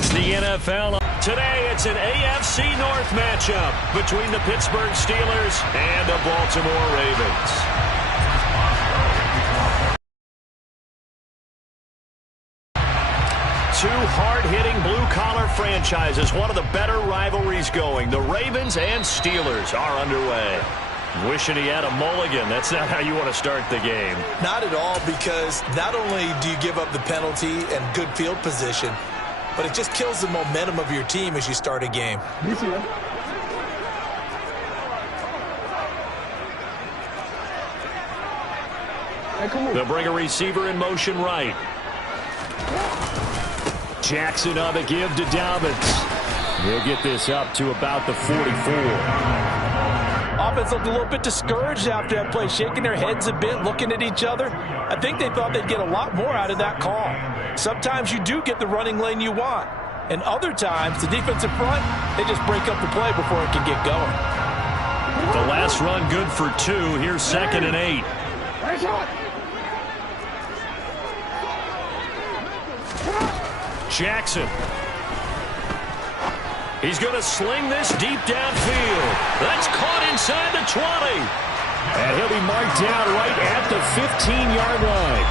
It's the NFL. Today, it's an AFC North matchup between the Pittsburgh Steelers and the Baltimore Ravens. Two hard-hitting blue-collar franchises, one of the better rivalries going. The Ravens and Steelers are underway. Wishing he had a mulligan. That's not how you want to start the game. Not at all, because not only do you give up the penalty and good field position, but it just kills the momentum of your team as you start a game. They'll bring a receiver in motion right. Jackson on the give to Dobbins. He'll get this up to about the 44. Offense looked a little bit discouraged after that play, shaking their heads a bit, looking at each other. I think they thought they'd get a lot more out of that call. Sometimes you do get the running lane you want, and other times the defensive front, they just break up the play before it can get going. The last run good for 2. Here's 2nd and 8. Jackson. He's going to sling this deep downfield. That's caught inside the 20. And he'll be marked down right at the 15-yard line.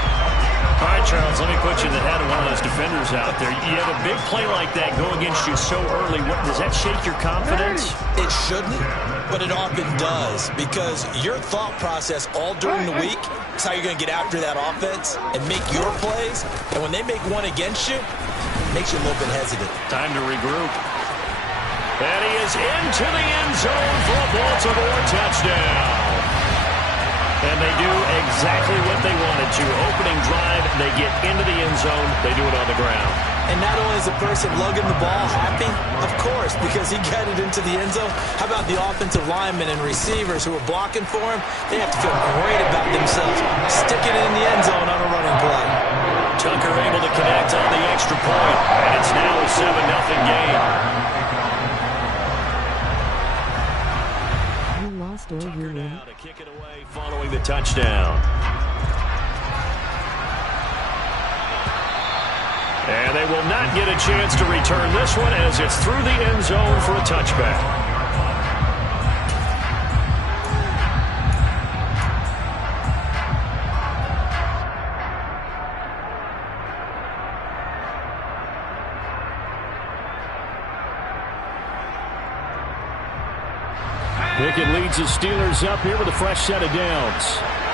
All right, Charles, let me put you in the head of one of those defenders out there. You have a big play like that go against you so early. Does that shake your confidence? It shouldn't, but it often does, because your thought process all during the week is how you're going to get after that offense and make your plays. And when they make one against you, it makes you a little bit hesitant. Time to regroup. And he is into the end zone for a Baltimore touchdown. And they do exactly what they wanted to. Opening drive, they get into the end zone. They do it on the ground. And not only is the person lugging the ball happy, of course, because he got it into the end zone. How about the offensive linemen and receivers who are blocking for him? They have to feel great about themselves, sticking it in the end zone on a running play. Tucker able to connect on the extra point, and it's now a 7-0 game. Tucker now to kick it away following the touchdown. And they will not get a chance to return this one as it's through the end zone for a touchback. Pickett leads the Steelers up here with a fresh set of downs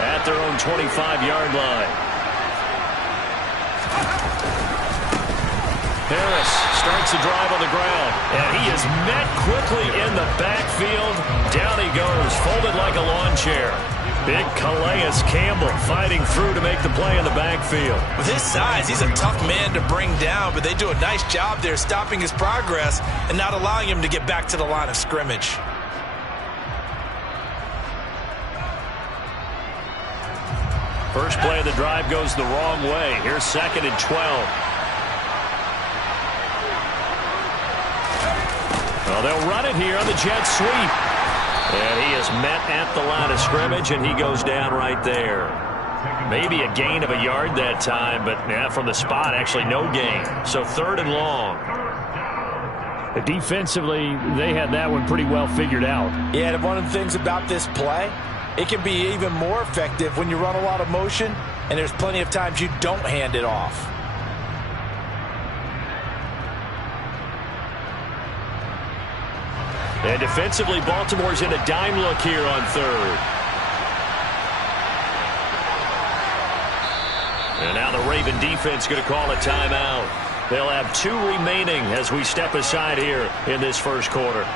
at their own 25-yard line. Harris starts the drive on the ground, and he is met quickly in the backfield. Down he goes, folded like a lawn chair. Big Calais Campbell fighting through to make the play in the backfield. With his size, he's a tough man to bring down, but they do a nice job there stopping his progress and not allowing him to get back to the line of scrimmage. First play of the drive goes the wrong way. Here's 2nd and 12. Well, they'll run it here on the jet sweep. And he is met at the line of scrimmage, and he goes down right there. Maybe a gain of a yard that time, but yeah, from the spot, actually no gain. So 3rd and long. Defensively, they had that one pretty well figured out. Yeah, and one of the things about this play, it can be even more effective when you run a lot of motion, and there's plenty of times you don't hand it off. And defensively, Baltimore's in a dime look here on 3rd. And now the Raven defense going to call a timeout. They'll have 2 remaining as we step aside here in this first quarter.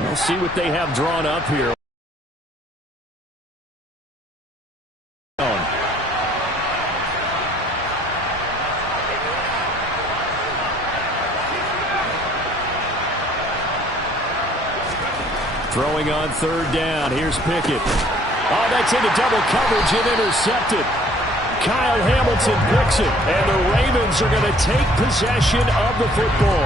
We'll see what they have drawn up here. Throwing on 3rd down. Here's Pickett. Oh, that's into double coverage and intercepted. Kyle Hamilton picks it, and the Ravens are going to take possession of the football.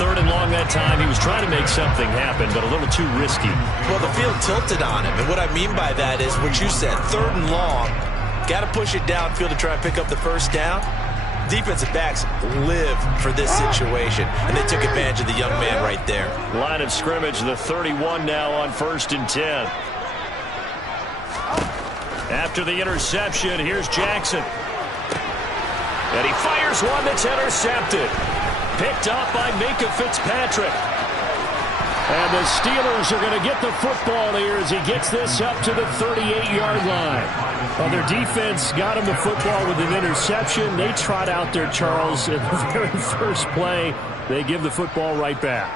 3rd and long that time. He was trying to make something happen, but a little too risky. Well, the field tilted on him, and what I mean by that is what you said, 3rd and long. Got to push it downfield to try and pick up the first down. Defensive backs live for this situation, and they took advantage of the young man right there. Line of scrimmage, the 31 now on 1st and 10. After the interception, here's Jackson. And he fires one that's intercepted. Picked up by Minkah Fitzpatrick. And the Steelers are going to get the football here as he gets this up to the 38-yard line. Well, their defense got him the football with an interception. They trot out there, Charles, in the very first play. They give the football right back.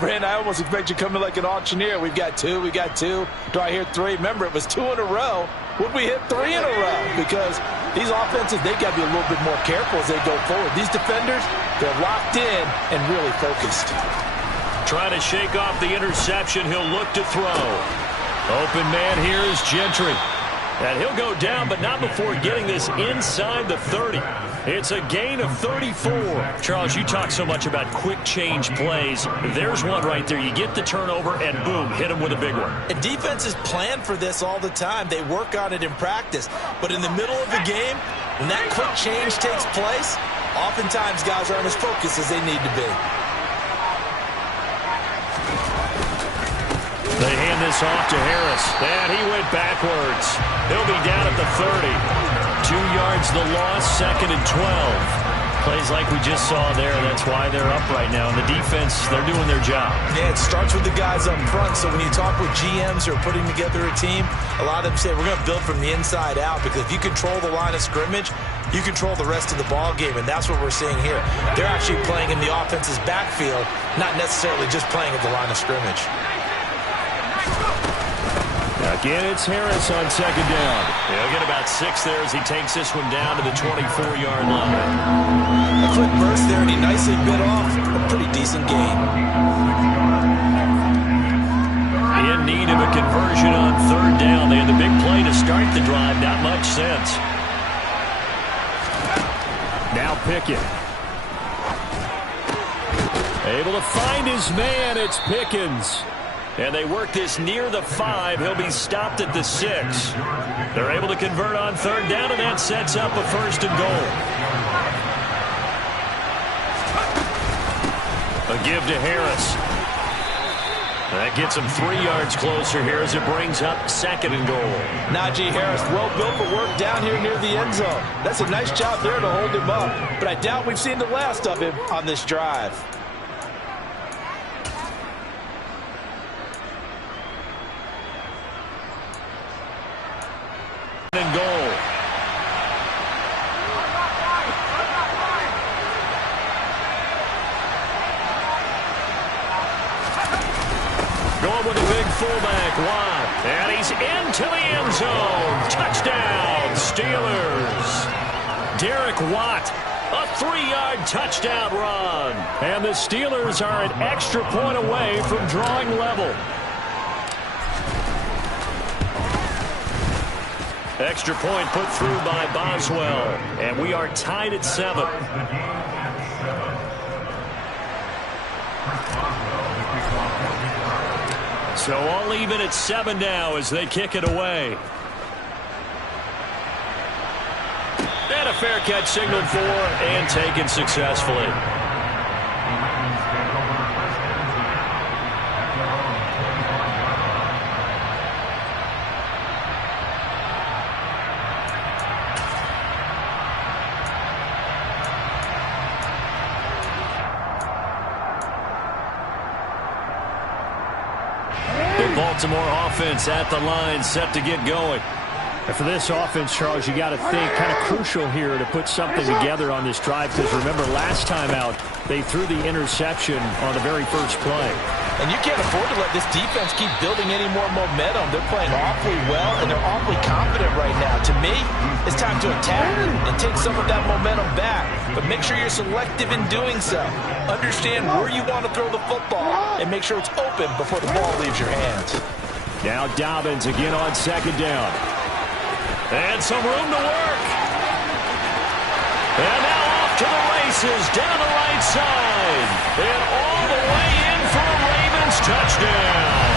Brand, I almost expect you to come in like an auctioneer. We've got two. Do I hear three? Remember, it was 2 in a row. Would we hit 3 in a row? Because these offenses, they got to be a little bit more careful as they go forward. These defenders, they're locked in and really focused. Trying to shake off the interception. He'll look to throw. Open man here is Gentry. And he'll go down, but not before getting this inside the 30. It's a gain of 34. Charles, you talk so much about quick change plays. There's one right there. You get the turnover, and boom, hit him with a big one. And defenses plan for this all the time. They work on it in practice. But in the middle of the game, when that quick change takes place, oftentimes guys aren't as focused as they need to be. They hand this off to Harris, and he went backwards. He'll be down at the 30. 2 yards the loss, 2nd and 12. Plays like we just saw there. That's why they're up right now. And the defense, they're doing their job. Yeah, it starts with the guys up front. So when you talk with GMs who are putting together a team, a lot of them say we're going to build from the inside out, because if you control the line of scrimmage, you control the rest of the ball game, and that's what we're seeing here. They're actually playing in the offense's backfield, not necessarily just playing at the line of scrimmage. Again, it's Harris on 2nd down. He'll get about 6 there as he takes this one down to the 24-yard line. A quick burst there, and he nicely bit off a pretty decent gain. In need of a conversion on 3rd down. They had the big play to start the drive. Not much sense. Now Pickett. Able to find his man. It's Pickens. And they work this near the 5. He'll be stopped at the 6. They're able to convert on 3rd down, and that sets up a 1st and goal. A give to Harris. That gets him 3 yards closer here as it brings up 2nd and goal. Najee Harris, well built for work down here near the end zone. That's a nice job there to hold him up. But I doubt we've seen the last of him on this drive. And goal. Going with a big fullback, Watt. And he's into the end zone. Touchdown, Steelers. Derek Watt, a 3-yard touchdown run. And the Steelers are an extra point away from drawing level. Extra point put through by Boswell. And we are tied at 7. So all even at 7 now as they kick it away. And a fair catch signaled for and taken successfully. Baltimore offense at the line, set to get going. And for this offense, Charles, you got to think kind of crucial here to put something together on this drive, because remember last time out they threw the interception on the very first play. And you can't afford to let this defense keep building any more momentum. They're playing awfully well, and they're awfully confident right now. To me, it's time to attack and take some of that momentum back. But make sure you're selective in doing so. Understand where you want to throw the football, and make sure it's open before the ball leaves your hands. Now Dobbins again on 2nd down. And some room to work. And now off to the races down the right side. And all the way in for a Ravens touchdown.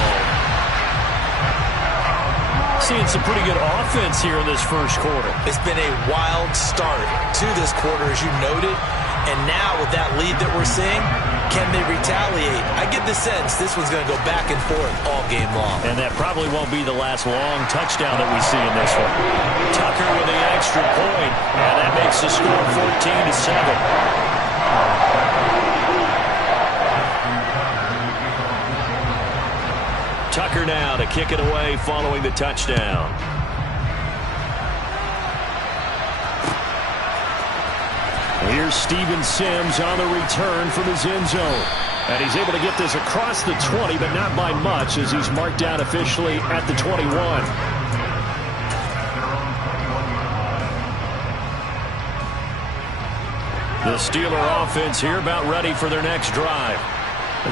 seeing some pretty good offense here in this first quarter. It's been a wild start to this quarter, as you noted. And now with that lead that we're seeing, can they retaliate? I get the sense this one's going to go back and forth all game long. And that probably won't be the last long touchdown that we see in this one. Tucker with the extra point, and that makes the score 14-7. Tucker now to kick it away following the touchdown. Here's Steven Sims on the return from his end zone. And he's able to get this across the 20, but not by much, as he's marked down officially at the 21. The Steeler offense here about ready for their next drive.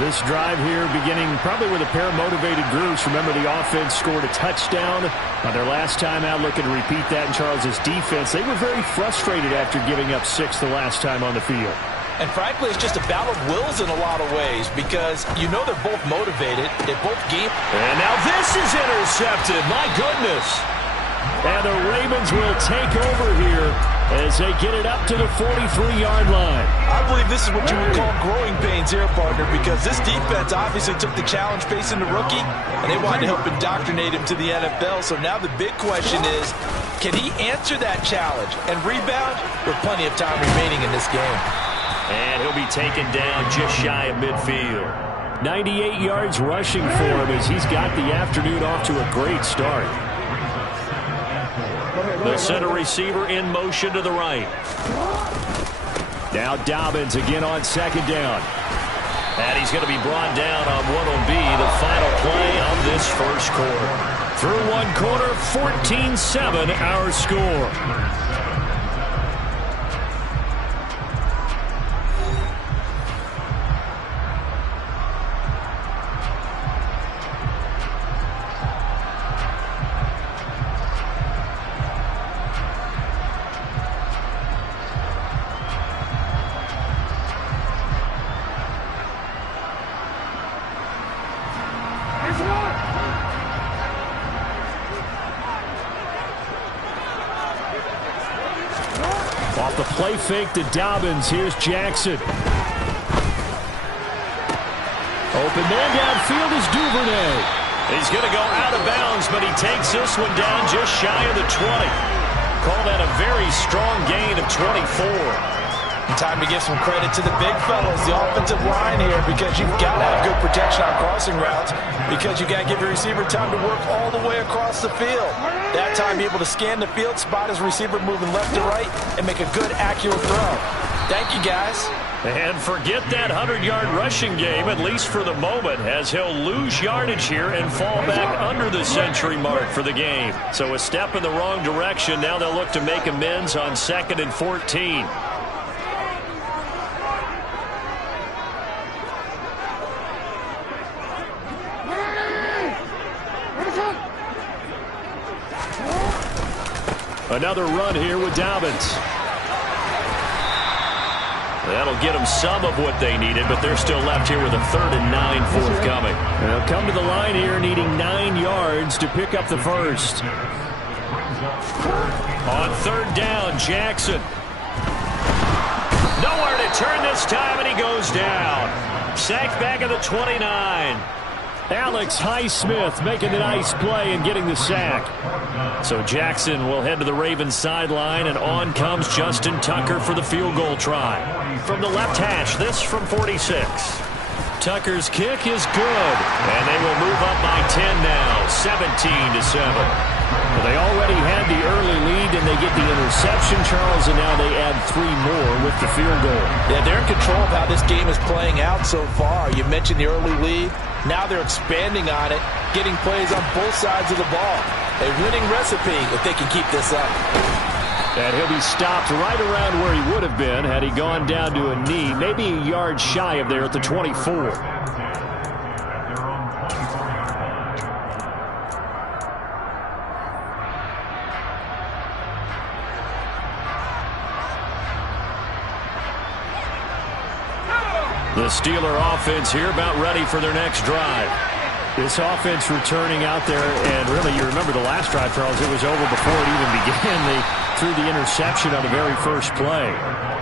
This drive here beginning probably with a pair of motivated groups. Remember, the offense scored a touchdown on their last time out, looking to repeat that in Charles's defense. They were very frustrated after giving up 6 the last time on the field. And frankly, it's just a battle of wills in a lot of ways, because you know they're both motivated. They're both game. And now this is intercepted. My goodness. And the Ravens will take over here as they get it up to the 43-yard line. I believe this is what you would call growing pains here, partner, because this defense obviously took the challenge facing the rookie, and they wanted to help indoctrinate him to the NFL. So now the big question is, can he answer that challenge and rebound with plenty of time remaining in this game? And he'll be taken down just shy of midfield. 98 yards rushing for him as he's got the afternoon off to a great start. The center receiver in motion to the right. Now Dobbins again on second down. And he's going to be brought down on what will be the final play of this first quarter. Through one quarter, 14-7 our score. Off the play fake to Dobbins. Here's Jackson. Open man downfield is Duvernay. He's going to go out of bounds, but he takes this one down just shy of the 20. Call that a very strong gain of 24. Time to give some credit to the big fellas, the offensive line here, because you've got to have good protection on crossing routes, because you've got to give your receiver time to work all the way across the field. That time, be able to scan the field, spot his receiver moving left to right, and make a good, accurate throw. Thank you, guys. And forget that 100-yard rushing game, at least for the moment, as he'll lose yardage here and fall back under the century mark for the game. So a step in the wrong direction. Now they'll look to make amends on 2nd and 14. Another run here with Dobbins. That'll get them some of what they needed, but they're still left here with a 3rd and 9 forthcoming. They'll come to the line here needing 9 yards to pick up the first. On 3rd down, Jackson. Nowhere to turn this time, and he goes down. Sacked back at the 29. Alex Highsmith making the nice play and getting the sack. So Jackson will head to the Ravens sideline, and on comes Justin Tucker for the field goal try. From the left hash, this from 46. Tucker's kick is good, and they will move up by 10 now, 17-7. Well, they already had the early lead, and they get the interception, Charles, and now they add 3 more with the field goal. Yeah, they're in control of how this game is playing out so far. You mentioned the early lead. Now they're expanding on it, getting plays on both sides of the ball. A winning recipe if they can keep this up. And he'll be stopped right around where he would have been had he gone down to a knee, maybe a yard shy of there at the 24. The Steeler offense here about ready for their next drive. This offense returning out there, and really you remember the last drive, Charles, it was over before it even began. They threw the interception on the very first play.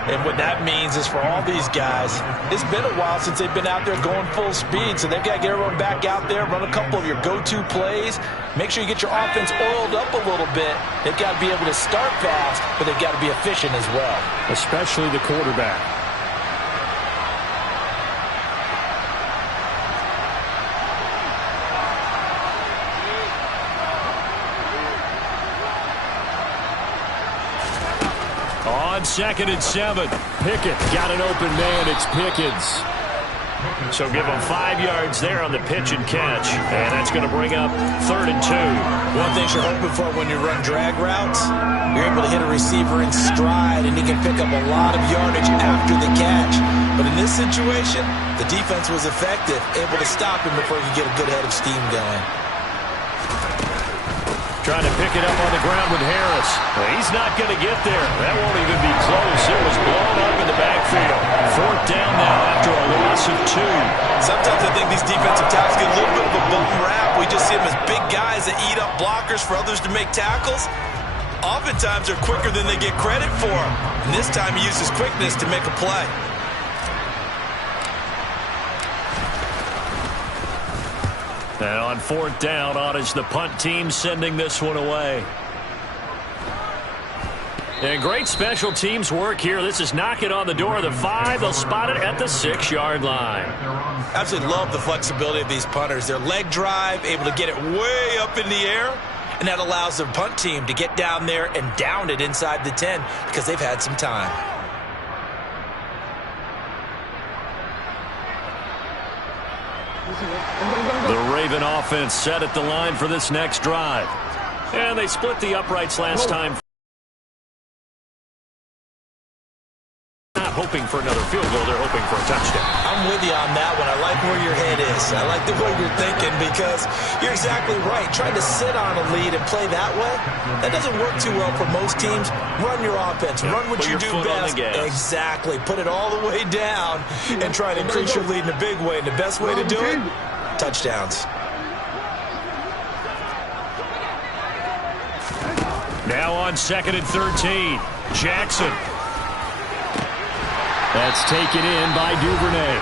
And what that means is for all these guys, it's been a while since they've been out there going full speed, so they've got to get everyone back out there, run a couple of your go-to plays, make sure you get your offense oiled up a little bit. They've got to be able to start fast, but they've got to be efficient as well. Especially the quarterback. On 2nd and 7, Pickett got an open man. It's Pickens. So give him 5 yards there on the pitch and catch, and that's going to bring up 3rd and 2. One thing you're hoping for when you run drag routes, you're able to hit a receiver in stride, and he can pick up a lot of yardage after the catch. But in this situation, the defense was effective, able to stop him before he could get a good head of steam going. Trying to pick it up on the ground with Harris. Well, he's not going to get there. That won't even be close. It was blown up in the backfield. 4th down now after a loss of 2. Sometimes I think these defensive tackles get a little bit of a bum rap. We just see them as big guys that eat up blockers for others to make tackles. Oftentimes they're quicker than they get credit for. And this time he used his quickness to make a play. And on 4th down, on is the punt team sending this one away. And great special teams work here. This is knocking on the door of the 5. They'll spot it at the 6-yard line. Absolutely love the flexibility of these punters. Their leg drive, able to get it way up in the air, and that allows the punt team to get down there and down it inside the 10 because they've had some time. The Raven offense set at the line for this next drive. And they split the uprights last time. Not hoping for another field goal, they're hoping for a touchdown. I'm with you on that one. I like where your head is. I like the way you're thinking because you're exactly right. Trying to sit on a lead and play that way, that doesn't work too well for most teams. Run your offense. Run what you do best. Exactly. Put it all the way down and try to increase your lead in a big way. And the best way to do it, touchdowns. Now on 2nd and 13, Jackson. That's taken in by Duvernay.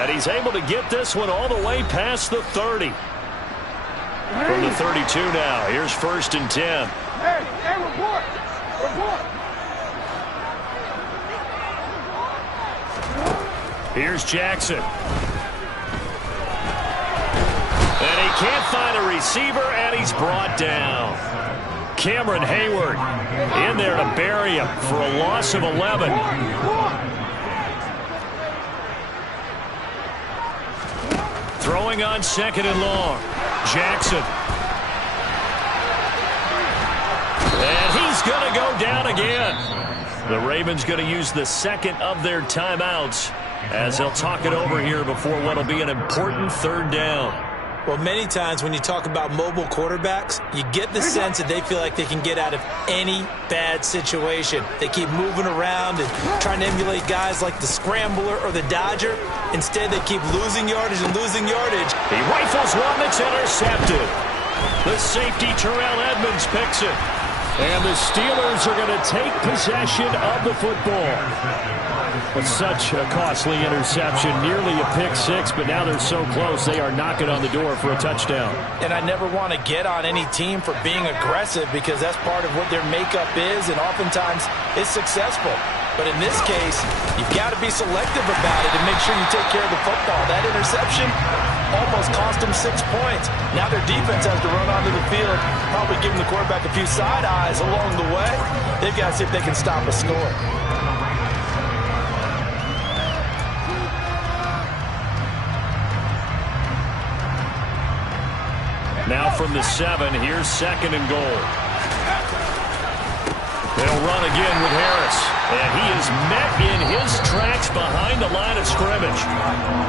And he's able to get this one all the way past the 30. From the 32 now, here's 1st and 10. Hey, report. Here's Jackson. And he can't find a receiver, and he's brought down. Cameron Hayward in there to bury him for a loss of 11. Throwing on 2nd and long. Jackson. And he's going to go down again. The Ravens going to use the 2nd of their timeouts as they'll talk it over here before what will be an important 3rd down. Well, many times when you talk about mobile quarterbacks, you get the sense that they feel like they can get out of any bad situation. They keep moving around and trying to emulate guys like the Scrambler or the Dodger. Instead, they keep losing yardage and losing yardage. He rifles one that's intercepted. The safety, Terrell Edmonds, picks it. And the Steelers are going to take possession of the football. It's such a costly interception, nearly a pick-6, but now they're so close they are knocking on the door for a touchdown. And I never want to get on any team for being aggressive because that's part of what their makeup is, and oftentimes it's successful. But in this case, you've got to be selective about it and make sure you take care of the football. That interception almost cost them 6 points. Now their defense has to run onto the field, probably giving the quarterback a few side eyes along the way. They've got to see if they can stop a score. Now from the 7, here's 2nd and goal. They'll run again with Harris. And he is met in his tracks behind the line of scrimmage.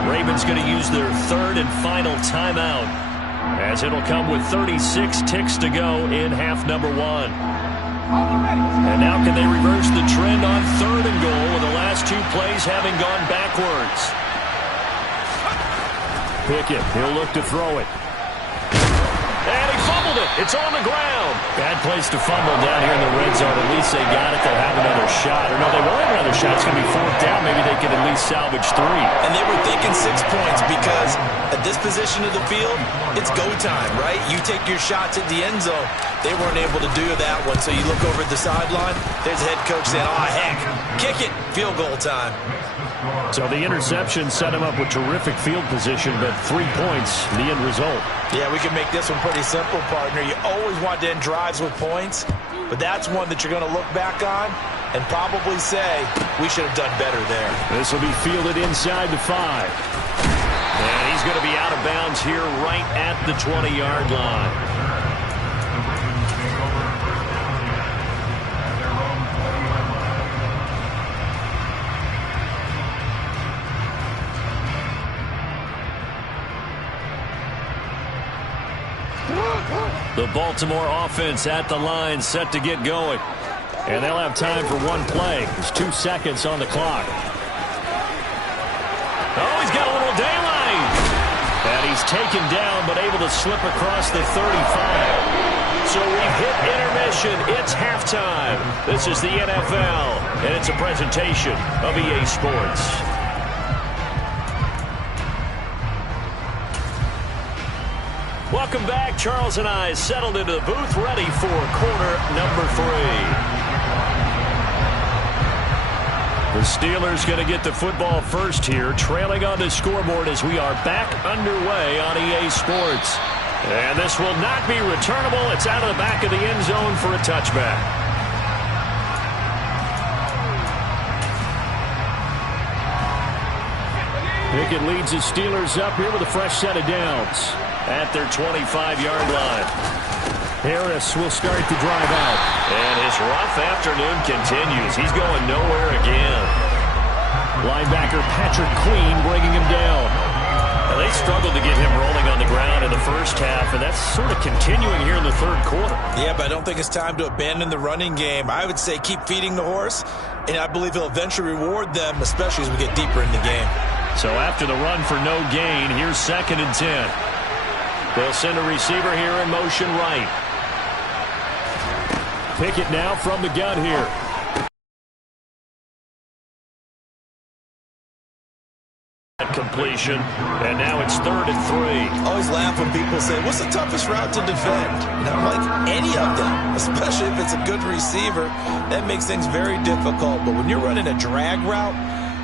Ravens going to use their 3rd and final timeout, as it'll come with 36 ticks to go in half number 1. And now can they reverse the trend on 3rd and goal with the last 2 plays having gone backwards? Pickett, he'll look to throw it. And he fumbled it. It's on the ground. Bad place to fumble down here in the red zone. At least they got it. They'll have another shot. Or no, they won't have another shot. It's going to be fourth down. Maybe they can at least salvage 3. And they were thinking 6 points because at this position of the field, it's go time, right? You take your shots at the end zone. They weren't able to do that one. So you look over at the sideline. There's the head coach saying, oh, heck, kick it. Field goal time. So the interception set him up with terrific field position, but 3 points, the end result. Yeah, we can make this one pretty simple, partner. You always want to end drives with points, but that's one that you're going to look back on and probably say, we should have done better there. This will be fielded inside the 5. And he's going to be out of bounds here right at the 20-yard line. The Baltimore offense at the line, set to get going. And they'll have time for one play. There's 2 seconds on the clock. Oh, he's got a little daylight. And he's taken down, but able to slip across the 35. So we've hit intermission. It's halftime. This is the NFL, and it's a presentation of EA Sports. Welcome back. Charles and I settled into the booth, ready for quarter number 3. The Steelers going to get the football first here, trailing on the scoreboard as we are back underway on EA Sports. And this will not be returnable. It's out of the back of the end zone for a touchback. Pickett leads the Steelers up here with a fresh set of downs at their 25-yard line. Harris will start the drive out. And his rough afternoon continues. He's going nowhere again. Linebacker Patrick Queen bringing him down. Now, they struggled to get him rolling on the ground in the first half, and that's sort of continuing here in the third quarter. Yeah, but I don't think it's time to abandon the running game. I would say keep feeding the horse, and I believe he'll eventually reward them, especially as we get deeper in the game. So after the run for no gain, here's 2nd and 10. They'll send a receiver here in motion right. Pickett now from the gun here. Completion, and now it's 3rd and 3. I always laugh when people say, what's the toughest route to defend? And I'm like, any of them, especially if it's a good receiver. That makes things very difficult. But when you're running a drag route,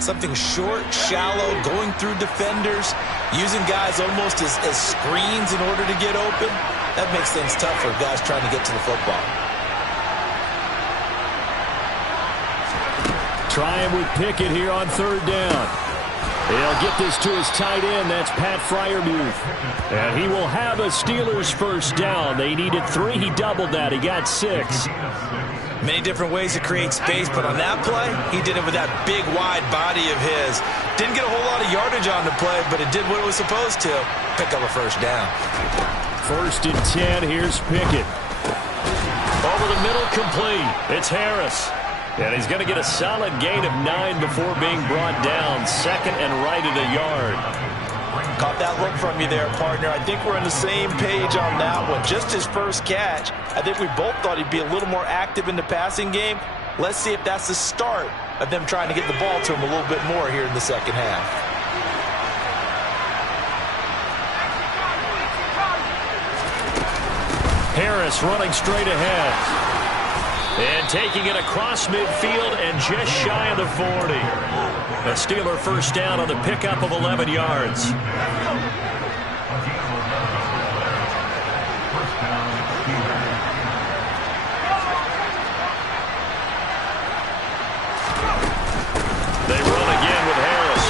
something short, shallow, going through defenders, using guys almost as screens in order to get open, that makes things tough for guys trying to get to the football. Trying with Pickett here on 3rd down. He'll get this to his tight end. That's Pat Freiermuth. And he will have a Steelers first down. They needed 3. He doubled that. He got 6. Many different ways to create space, but on that play, he did it with that big, wide body of his. Didn't get a whole lot of yardage on the play, but it did what it was supposed to. Pick up a first down. 1st and 10. Here's Pickett. Over the middle, complete. It's Harris. And he's going to get a solid gain of 9 before being brought down. 2nd and right at a yard. Caught that look from you there, partner. I think we're on the same page on that one. Just his first catch. I think we both thought he'd be a little more active in the passing game. Let's see if that's the start of them trying to get the ball to him a little bit more here in the second half. Harris running straight ahead. And taking it across midfield and just shy of the 40. A Steeler first down on the pickup of 11 yards. They run again with Harris.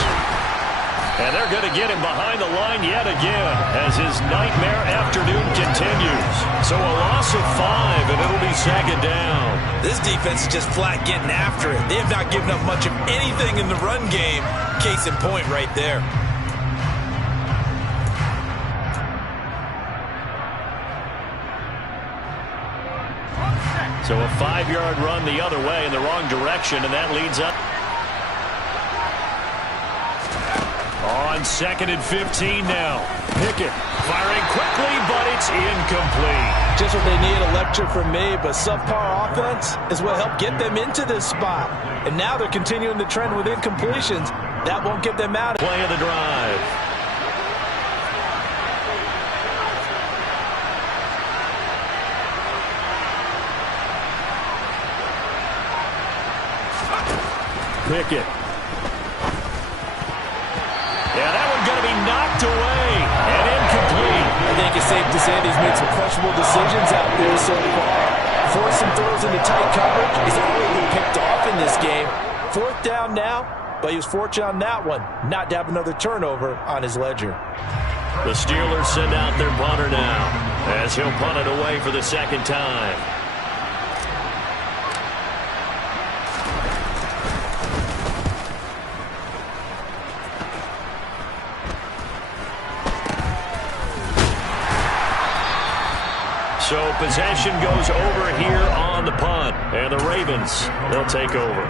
And they're going to get him behind the line yet again as his nightmare afternoon continues. So a loss of 5, and it'll be 2nd down. This defense is just flat getting after it. They have not given up much of anything in the run game. Case in point right there. So a 5-yard run the other way in the wrong direction, and that leads up. On On 2nd and 15 now. Pickett firing quickly, but it's incomplete. Just what they need, a lecture from me, but subpar offense is what helped get them into this spot. And now they're continuing the trend with incompletions. That won't get them out. Play of the drive. Pickett. Yeah, that one's going to be knocked away and incomplete. I think it's safe to say he's made some questionable decisions out there so far. Forcing throws into tight coverage. He's already been picked off in this game. 4th down now, but he was fortunate on that one not to have another turnover on his ledger. The Steelers send out their punter now as he'll punt it away for the 2nd time. So possession goes over here on the punt. And the Ravens, they'll take over.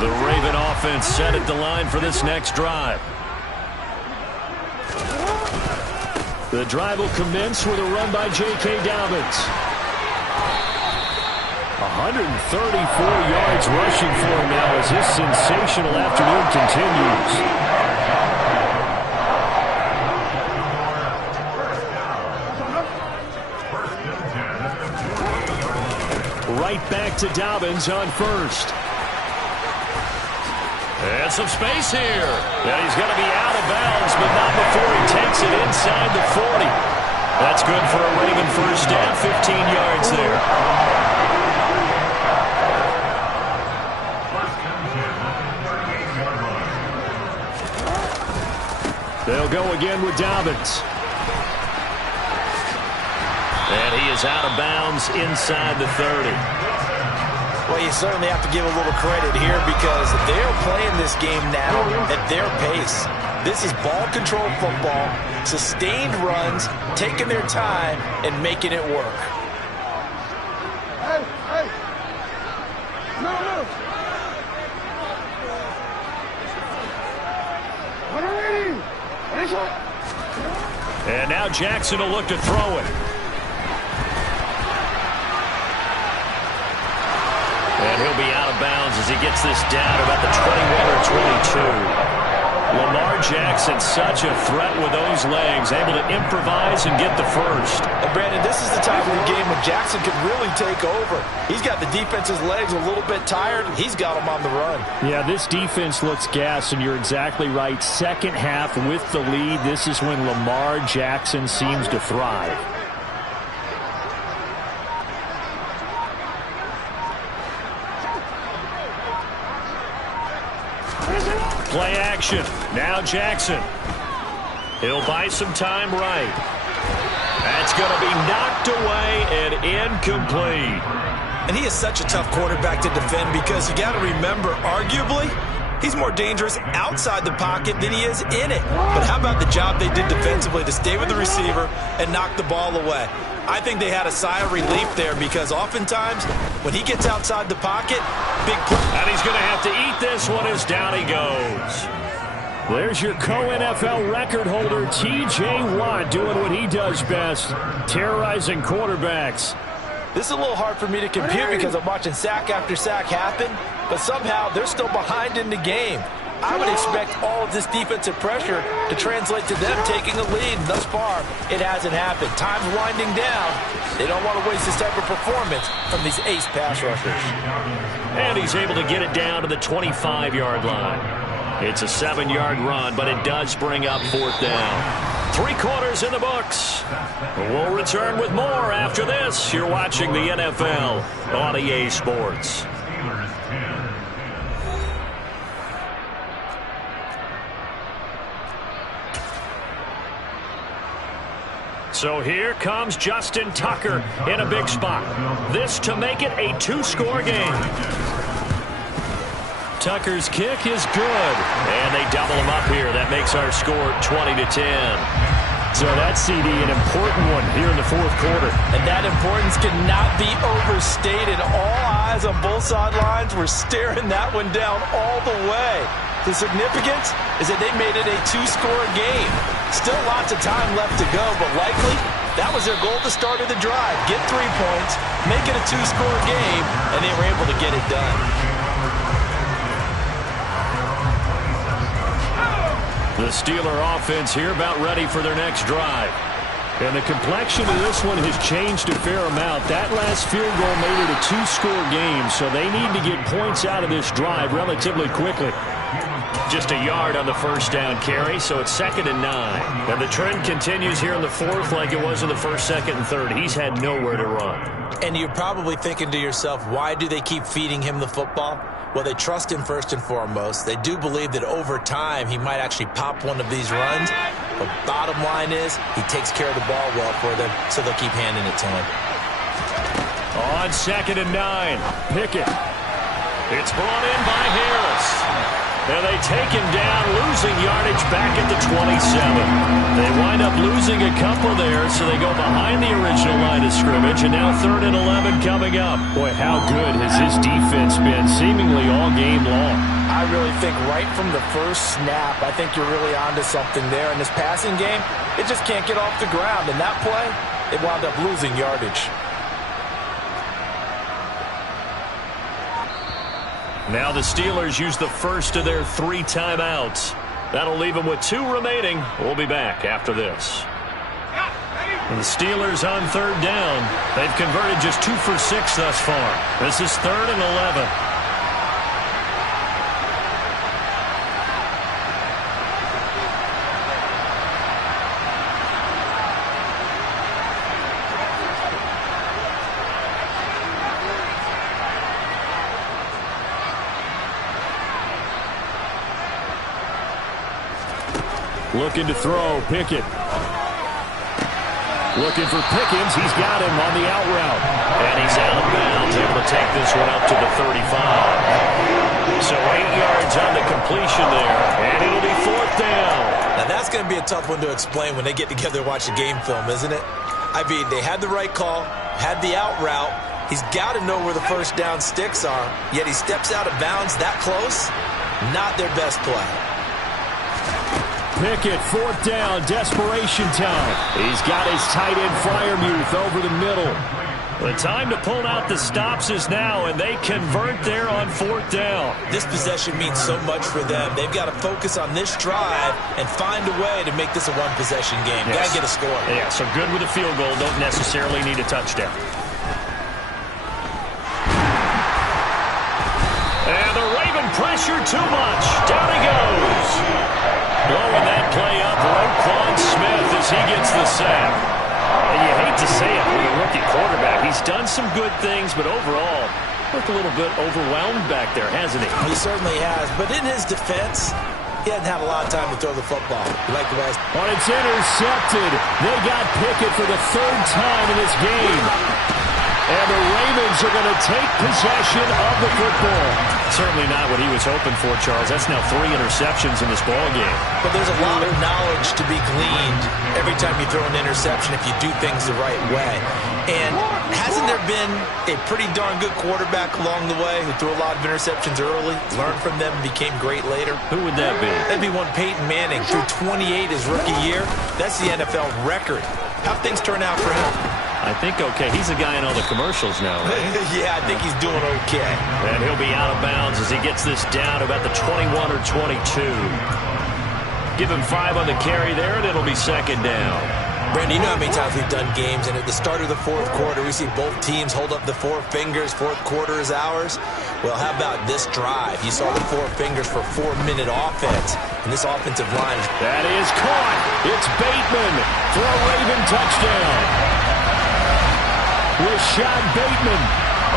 The Raven offense set at the line for this next drive. The drive will commence with a run by J.K. Dobbins. 134 yards rushing for him now as his sensational afternoon continues. Right back to Dobbins on 1st. And some space here. Yeah, he's going to be out of bounds, but not before he takes it inside the 40. That's good for a Raven first down, 15 yards there. They'll go again with Dobbins. And he is out of bounds inside the 30. Well, you certainly have to give a little credit here because they're playing this game now at their pace. This is ball control football, sustained runs, taking their time, and making it work. Hey! No! And now Jackson will look to throw it. And he'll be out of bounds as he gets this down about the 21 or 22. Lamar Jackson, such a threat with those legs, able to improvise and get the first. And Brandon, this is the time of the game when Jackson can really take over. He's got the defense's legs a little bit tired. He's got them on the run. Yeah, this defense looks gassed, and you're exactly right. Second half with the lead, this is when Lamar Jackson seems to thrive. Play action. Now Jackson. He'll buy some time right. That's going to be knocked away and incomplete. And he is such a tough quarterback to defend because you got to remember, arguably, he's more dangerous outside the pocket than he is in it. But how about the job they did defensively to stay with the receiver and knock the ball away? I think they had a sigh of relief there because oftentimes when he gets outside the pocket, big play. And he's going to have to eat this one as down he goes. There's your co-NFL record holder, T.J. Watt, doing what he does best, terrorizing quarterbacks. This is a little hard for me to compute because I'm watching sack after sack happen, but somehow they're still behind in the game. I would expect all of this defensive pressure to translate to them taking a lead. And thus far, it hasn't happened. Time's winding down. They don't want to waste this type of performance from these ace pass rushers. And he's able to get it down to the 25-yard line. It's a 7-yard run, but it does bring up 4th down. 3 quarters in the books. We'll return with more after this. You're watching the NFL on EA Sports. So here comes Justin Tucker in a big spot. This to make it a 2-score game. Tucker's kick is good. And they double him up here. That makes our score 20-10. So that CD, an important one here in the fourth quarter. And that importance cannot be overstated. All eyes on both sidelines were staring that one down all the way. The significance is that they made it a two-score game. Still lots of time left to go, but likely that was their goal at the start of the drive. Get 3 points, make it a two-score game, and they were able to get it done. The Steeler offense here about ready for their next drive. And the complexion of this one has changed a fair amount. That last field goal made it a two-score game, so they need to get points out of this drive relatively quickly. Just a yard on the first down carry, so it's 2nd and 9. And the trend continues here in the fourth like it was in the first, second, and third. He's had nowhere to run. And you're probably thinking to yourself, why do they keep feeding him the football? Well, they trust him first and foremost. They do believe that over time he might actually pop one of these runs. But bottom line is he takes care of the ball well for them, so they'll keep handing it to him. On 2nd and 9, Pickett. It's brought in by Harris. And they take him down, losing yardage back at the 27. They wind up losing a couple there, so they go behind the original line of scrimmage, and now 3rd and 11 coming up. Boy, how good has this defense been seemingly all game long? I really think right from the first snap, I think you're really onto something there. In this passing game, it just can't get off the ground. In that play, it wound up losing yardage. Now the Steelers use the first of their 3 timeouts. That'll leave them with 2 remaining. We'll be back after this. And the Steelers on 3rd down. They've converted just 2 for 6 thus far. This is 3rd and 11. Looking to throw, Pickett. Looking for Pickens. He's got him on the out route. And he's out of bounds, able to take this one up to the 35. So 8 yards on the completion there, and it'll be 4th down. Now that's going to be a tough one to explain when they get together and watch the game film, isn't it? I mean, they had the right call, had the out route. He's got to know where the first down sticks are, yet he steps out of bounds that close. Not their best play. Pickett, 4th down, desperation time. He's got his tight end Freiermuth over the middle. The time to pull out the stops is now, and they convert there on 4th down. This possession means so much for them. They've got to focus on this drive and find a way to make this a one-possession game. Yes. Got to get a score. Yeah, so good with a field goal. Don't necessarily need a touchdown. And the Raven pressure too much. Down he goes. Blowing that play up, Roquan Smith as he gets the sack. And you hate to say it with a rookie quarterback. He's done some good things, but overall, looked a little bit overwhelmed back there, hasn't he? He certainly has, but in his defense, he hasn't had a lot of time to throw the football. Like the rest. When it's intercepted, they got Pickett for the 3rd time in this game. And the Ravens are going to take possession of the football. Certainly not what he was hoping for, Charles. That's now 3 interceptions in this ball game. But there's a lot of knowledge to be gleaned every time you throw an interception if you do things the right way. And hasn't there been a pretty darn good quarterback along the way who threw a lot of interceptions early, learned from them, became great later? Who would that be? That'd be one Peyton Manning. Threw 28 his rookie year. That's the NFL record. How'd things turn out for him? I think okay. He's a guy in all the commercials now, right? Yeah, I think he's doing okay. And he'll be out of bounds as he gets this down to about the 21 or 22. Give him 5 on the carry there, and it'll be 2nd down. Brandon, you know how many times we've done games, and at the start of the 4th quarter, we see both teams hold up the 4 fingers, 4th quarter is ours. Well, how about this drive? You saw the 4 fingers for 4-minute offense, and this offensive line. That is caught. It's Bateman for a Raven touchdown. Rashad Bateman,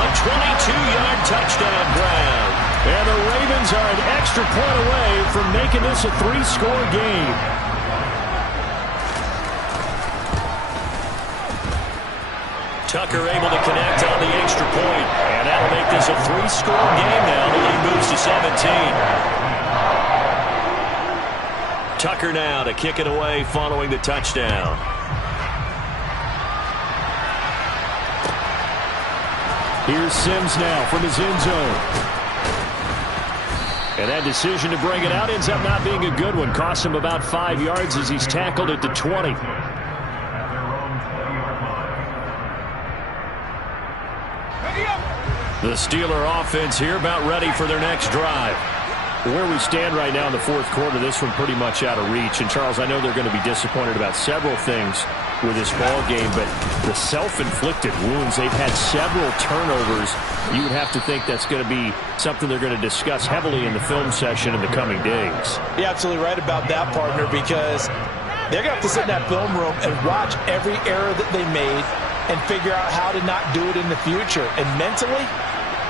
a 22-yard touchdown grab. And the Ravens are an extra point away from making this a 3-score game. Tucker able to connect on the extra point. And that'll make this a 3-score game now. The lead moves to 17. Tucker now to kick it away following the touchdown. Here's Sims now from his end zone. And that decision to bring it out ends up not being a good one. Costs him about 5 yards as he's tackled at the 20. The Steeler offense here about ready for their next drive. Where we stand right now in the fourth quarter, this one pretty much out of reach. And, Charles, I know they're going to be disappointed about several things with this ball game, but the self-inflicted wounds, they've had several turnovers. You would have to think that's going to be something they're going to discuss heavily in the film session in the coming days. You're absolutely right about that, partner, because they're going to have to sit in that film room and watch every error that they made and figure out how to not do it in the future. And mentally,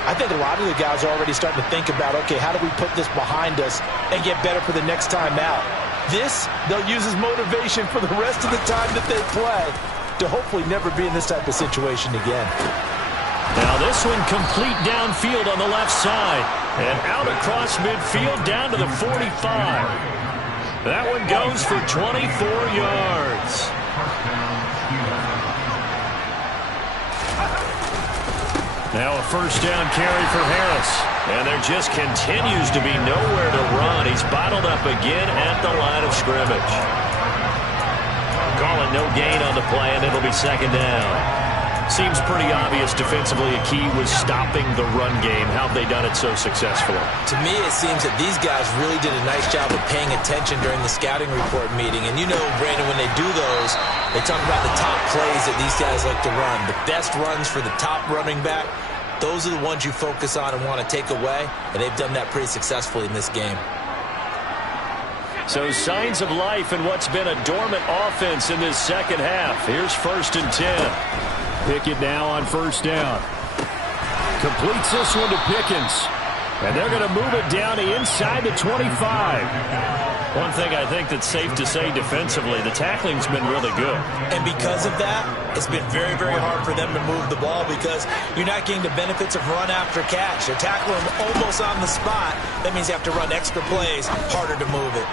I think a lot of the guys are already starting to think about, okay, how do we put this behind us and get better for the next time out? This, they'll use as motivation for the rest of the time that they play to hopefully never be in this type of situation again. Now this one complete downfield on the left side. And out across midfield down to the 45. That one goes for 24 yards. Now a first down carry for Harris. And there just continues to be nowhere to run. He's bottled up again at the line of scrimmage. Calling no gain on the play, and it'll be second down. Seems pretty obvious defensively a key was stopping the run game. How have they done it so successfully? To me, it seems that these guys really did a nice job of paying attention during the scouting report meeting. And you know, Brandon, when they do those, they talk about the top plays that these guys like to run. The best runs for the top running back. Those are the ones you focus on and want to take away, and they've done that pretty successfully in this game. So signs of life in what's been a dormant offense in this second half. Here's 1st and 10. Pickett now on first down. Completes this one to Pickens. And they're going to move it down to inside the 25. One thing I think that's safe to say defensively, the tackling's been really good. And because of that, it's been very, very hard for them to move the ball because you're not getting the benefits of run after catch. They're tackling almost on the spot. That means you have to run extra plays, harder to move it.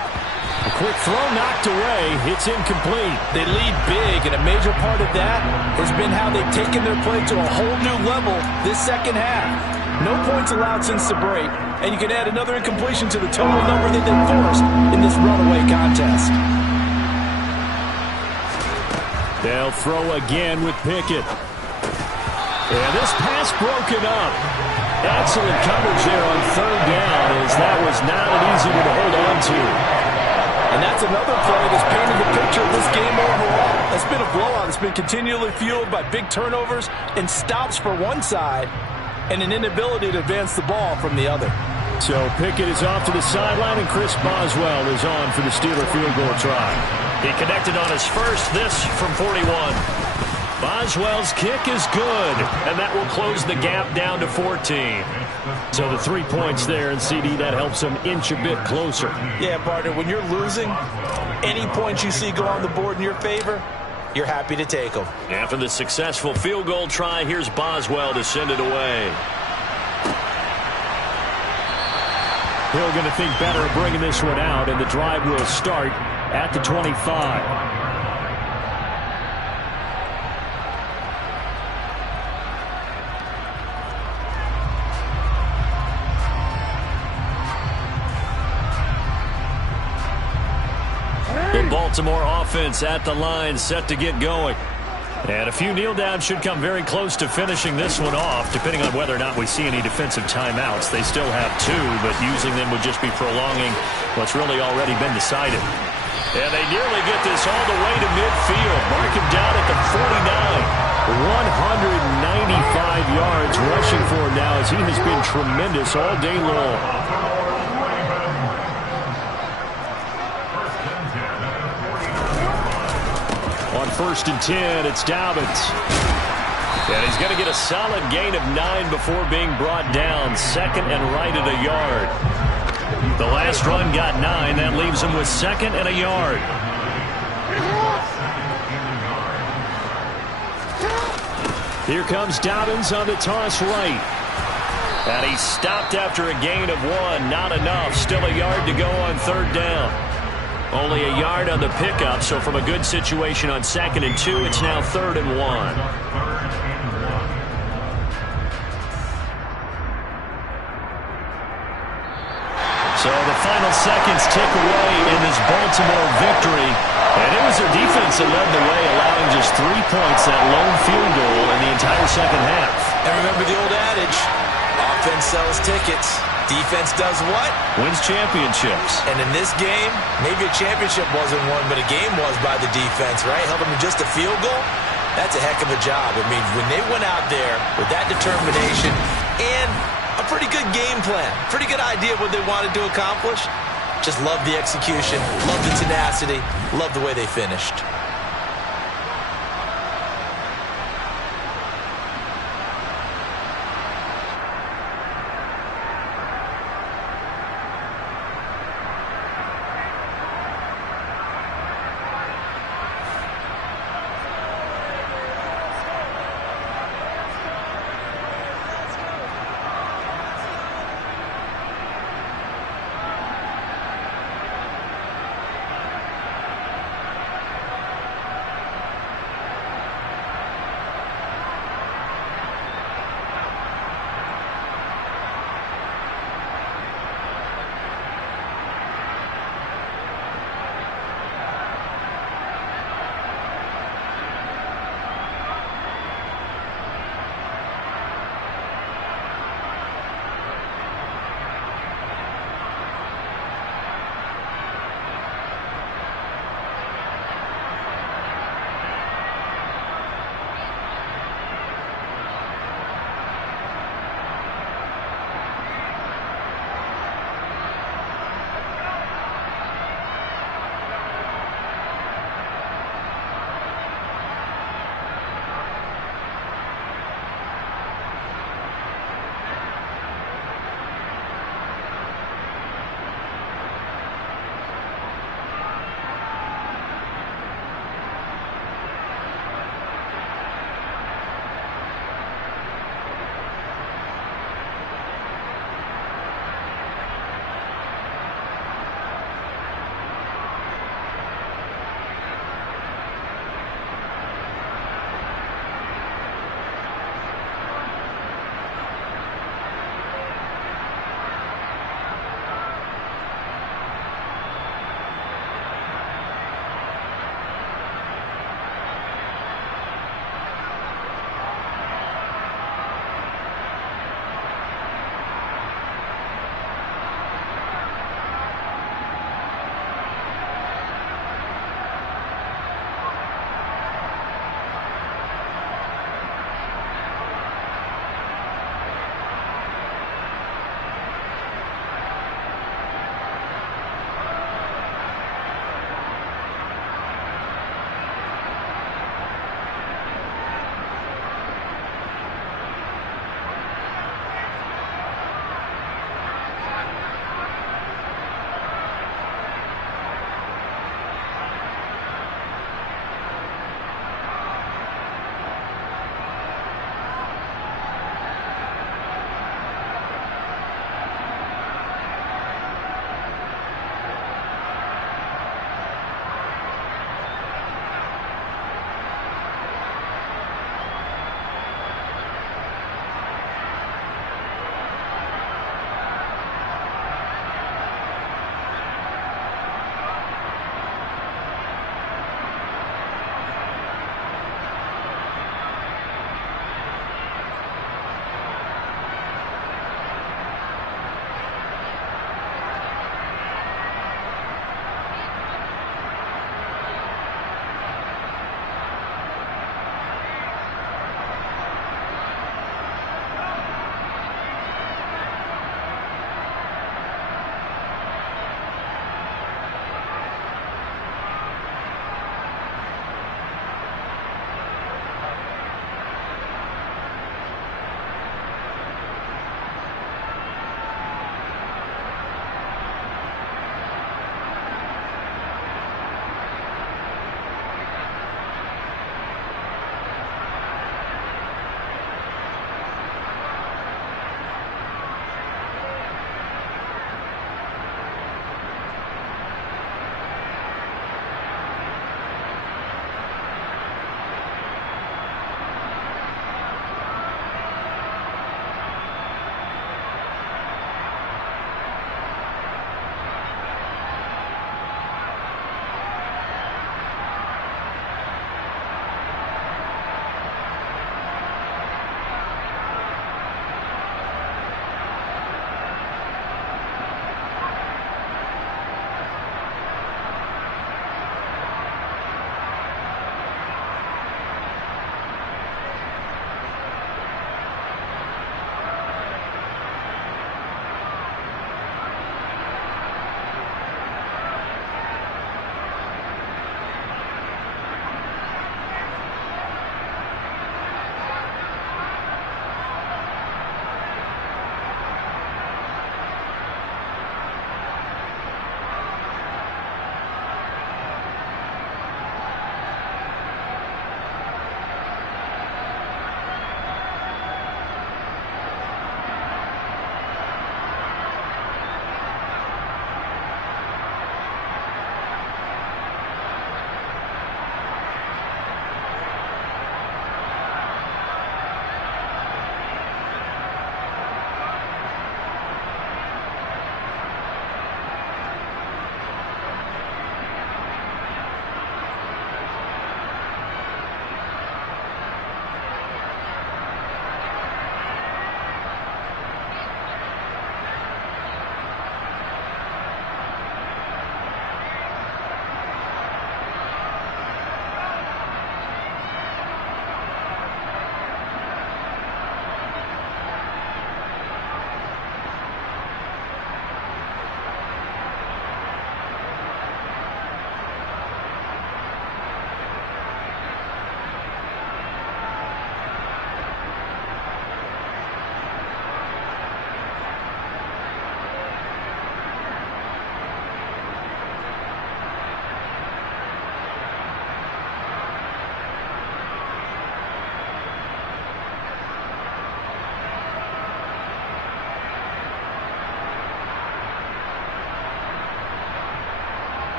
A quick throw knocked away. It's incomplete. They lead big, and a major part of that has been how they've taken their play to a whole new level this second half. No points allowed since the break, and you can add another incompletion to the total number that they forced in this runaway contest. They'll throw again with Pickett. And this pass broken up. Excellent coverage there on third down, as that was not an easy one to hold on to. And that's another play that's painted the picture of this game overall. It's been a blowout. It's been continually fueled by big turnovers and stops for one side and an inability to advance the ball from the other. So Pickett is off to the sideline, and Chris Boswell is on for the Steeler field goal try. He connected on his first, this from 41. Boswell's kick is good, and that will close the gap down to 14. So the 3 points there, and CD, that helps them inch a bit closer. Yeah, partner, when you're losing, any points you see go on the board in your favor, you're happy to take them. After the successful field goal try, here's Boswell to send it away. Hill going to think better of bringing this one out, and the drive will start at the 25. The Baltimore offense at the line, set to get going. And a few kneel downs should come very close to finishing this one off, depending on whether or not we see any defensive timeouts. They still have 2, but using them would just be prolonging what's really already been decided. And they nearly get this all the way to midfield. Mark him down at the 49. 195 yards rushing for him now, as he has been tremendous all day long. On 1st and 10, it's Dobbins. And he's going to get a solid gain of 9 before being brought down. Second and right at a yard. The last run got 9. That leaves him with second and a yard. Here comes Dobbins on the toss right. And he stopped after a gain of 1. Not enough. Still a yard to go on third down. Only a yard on the pickup, so from a good situation on 2nd and 2, it's now 3rd and 1. So the final seconds tick away in this Baltimore victory. And it was their defense that led the way, allowing just 3 points, that lone field goal in the entire second half. And remember the old adage, offense sells tickets. Defense does what? Wins championships. And in this game, maybe a championship wasn't won, but a game was by the defense, right? Held them to just a field goal. That's a heck of a job. I mean, when they went out there with that determination and a pretty good game plan, pretty good idea of what they wanted to accomplish, just love the execution, love the tenacity, love the way they finished.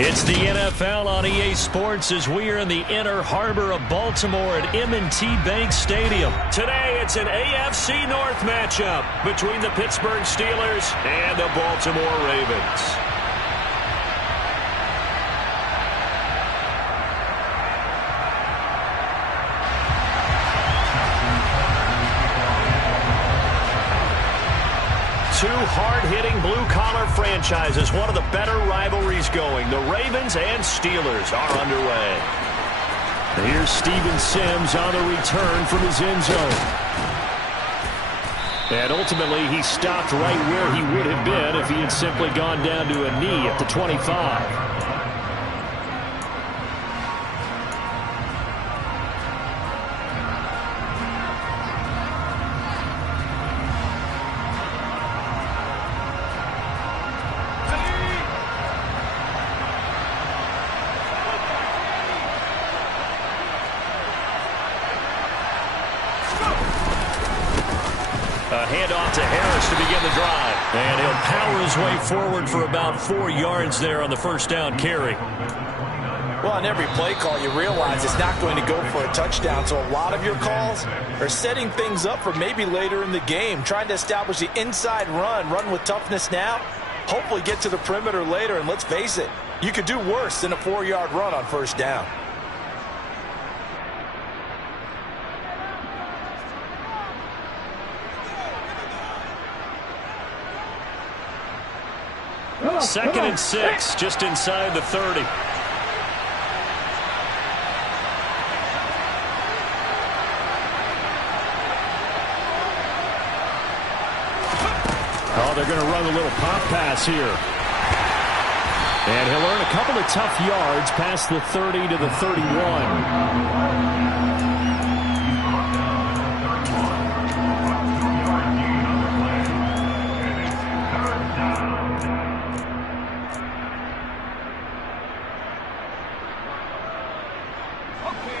It's the NFL on EA Sports as we are in the inner harbor of Baltimore at M&T Bank Stadium. Today, it's an AFC North matchup between the Pittsburgh Steelers and the Baltimore Ravens. Two hard-hitting blue-collar franchises, one of the better rivalries going. The Ravens and Steelers are underway. Here's Steven Sims on the return from his end zone. And ultimately, he stopped right where he would have been if he had simply gone down to a knee at the 25. A handoff to Harris to begin the drive. And he'll power his way forward for about 4 yards there on the first down carry. Well, on every play call, you realize it's not going to go for a touchdown. So a lot of your calls are setting things up for maybe later in the game, trying to establish the inside run with toughness now, hopefully get to the perimeter later. And let's face it, you could do worse than a 4-yard run on first down. Second and 6, just inside the 30. Oh, they're going to run a little pop pass here. And he'll earn a couple of tough yards past the 30 to the 31.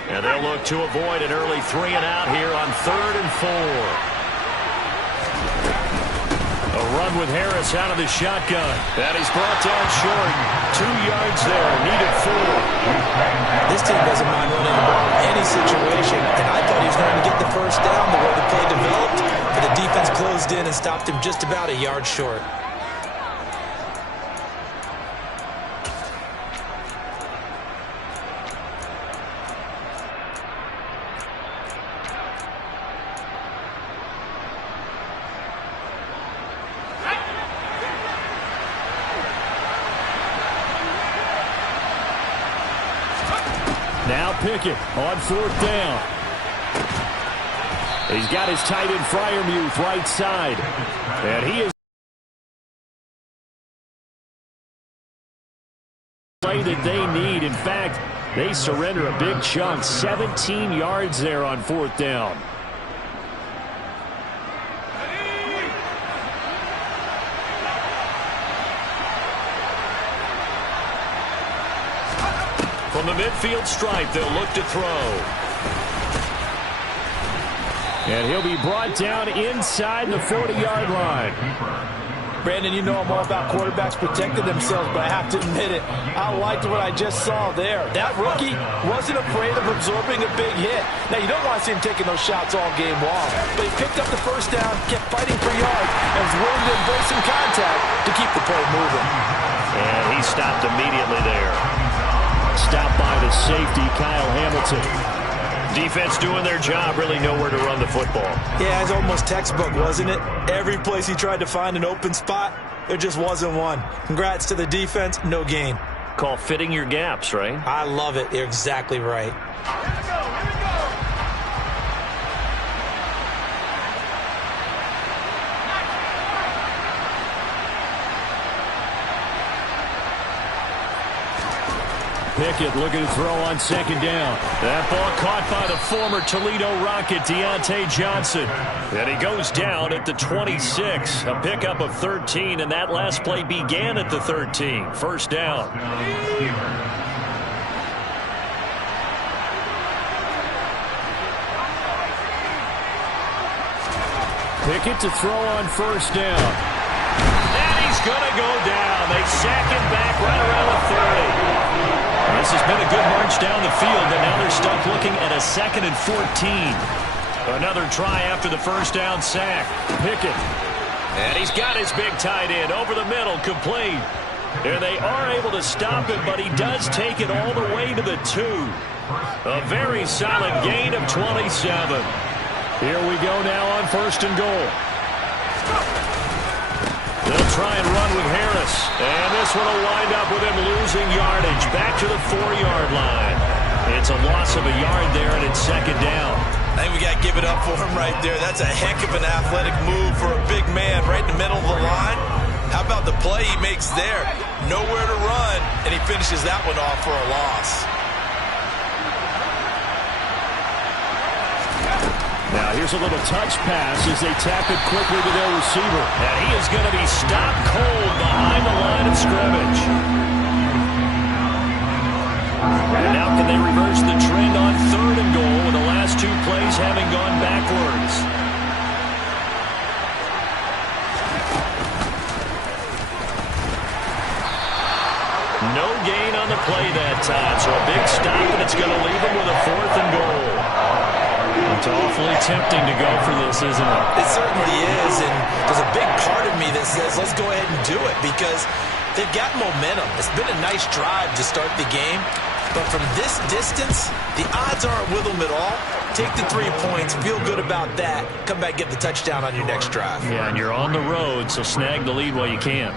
And they'll look to avoid an early 3 and out here on 3rd and 4. A run with Harris out of the shotgun. That is brought down short. 2 yards there, needed 4. This team doesn't mind running the ball in any situation, and I thought he was going to get the first down the way the play developed, but the defense closed in and stopped him just about a yard short. Now Pickett on 4th down. He's got his tight end Freiermuth right side. And he is play that they need. In fact, they surrender a big chunk. 17 yards there on 4th down. From the midfield stripe, they'll look to throw. And he'll be brought down inside the 40-yard line. Brandon, you know I'm all about quarterbacks protecting themselves, but I have to admit it, I liked what I just saw there. That rookie wasn't afraid of absorbing a big hit. Now, you don't want to see him taking those shots all game long, but he picked up the first down, kept fighting for yards, and was willing to embrace some contact to keep the play moving. And he stopped immediately there. Stopped by the safety, Kyle Hamilton. Defense doing their job, really nowhere to run the football. Yeah, it's almost textbook, wasn't it? Every place he tried to find an open spot, there just wasn't one. Congrats to the defense, no gain. Call fitting your gaps, right? I love it. You're exactly right. Pickett looking to throw on 2nd down. That ball caught by the former Toledo Rocket, Deontay Johnson. And he goes down at the 26. A pickup of 13, and that last play began at the 13. First down. Pickett to throw on 1st down. And he's going to go down. They sack him back right around the 30. This has been a good march down the field, but now they're stuck looking at a 2nd and 14. Another try after the first down sack. Pickett. And he's got his big tight end over the middle, complete. And they are able to stop him, but he does take it all the way to the 2. A very solid gain of 27. Here we go now on 1st and goal. They'll try and run with Harris. And this one will wind up with him losing yardage back to the 4-yard line. It's a loss of a yard there, and it's 2nd down. I think we got to give it up for him right there. That's a heck of an athletic move for a big man right in the middle of the line. How about the play he makes there? Nowhere to run, and he finishes that one off for a loss. Now here's a little touch pass as they tap it quickly to their receiver. And he is going to be stopped cold behind the line of scrimmage. And now can they reverse the trend on 3rd and goal with the last 2 plays having gone backwards? No gain on the play that time, so a big stop, and it's going to leave them with a 4th and goal. It's awfully tempting to go for this, isn't it? It certainly is, and there's a big part of me that says let's go ahead and do it because they've got momentum. It's been a nice drive to start the game, but from this distance, the odds aren't with them at all. Take the 3 points, feel good about that, come back, get the touchdown on your next drive. Yeah, and you're on the road, so snag the lead while you can.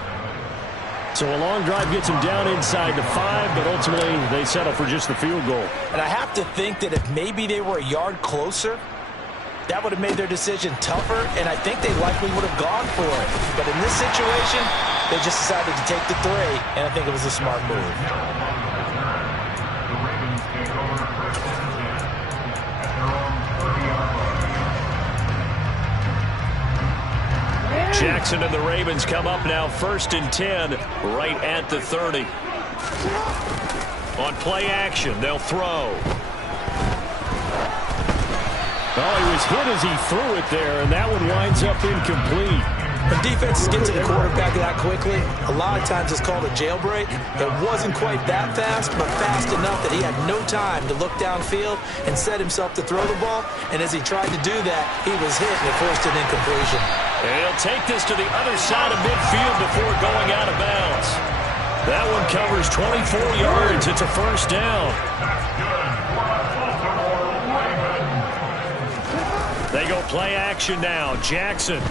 So a long drive gets them down inside the 5, but ultimately they settle for just the field goal. And I have to think that if maybe they were a yard closer, that would have made their decision tougher, and I think they likely would have gone for it. But in this situation, they just decided to take the 3, and I think it was a smart move. Jackson and the Ravens come up now 1st and 10 right at the 30. On play action, they'll throw. Oh, he was hit as he threw it there, and that one winds up incomplete. When defenses get to the quarterback that quickly, a lot of times it's called a jailbreak. It wasn't quite that fast, but fast enough that he had no time to look downfield and set himself to throw the ball. And as he tried to do that, he was hit and it forced an incompletion. And he'll take this to the other side of midfield before going out of bounds. That one covers 24 yards. It's a 1st down. They go play action now. Jackson.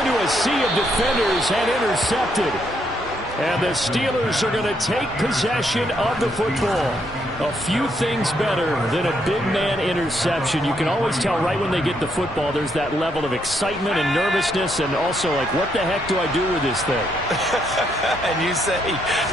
Into a sea of defenders and intercepted. And the Steelers are going to take possession of the football. A few things better than a big man interception. You can always tell right when they get the football, there's that level of excitement and nervousness, and also like, what the heck do I do with this thing? And you say,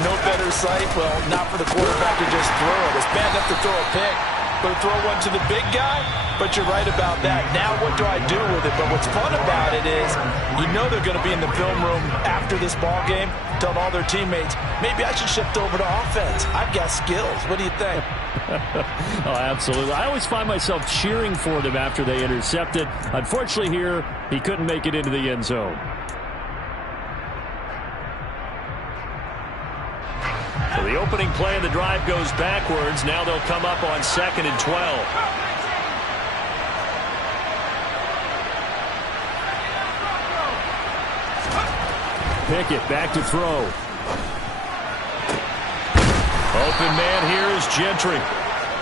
no better sight? Well, not for the quarterback to just throw it. It's bad enough to throw a pick, but to throw one to the big guy? But you're right about that. Now what do I do with it? But what's fun about it is you know they're going to be in the film room after this ball game, telling all their teammates, maybe I should shift over to offense. I've got skills. What do you think? Oh, absolutely. I always find myself cheering for them after they intercept it. Unfortunately here, he couldn't make it into the end zone. So the opening play of the drive goes backwards. Now they'll come up on 2nd and 12. Pickett back to throw. Open man here is Gentry.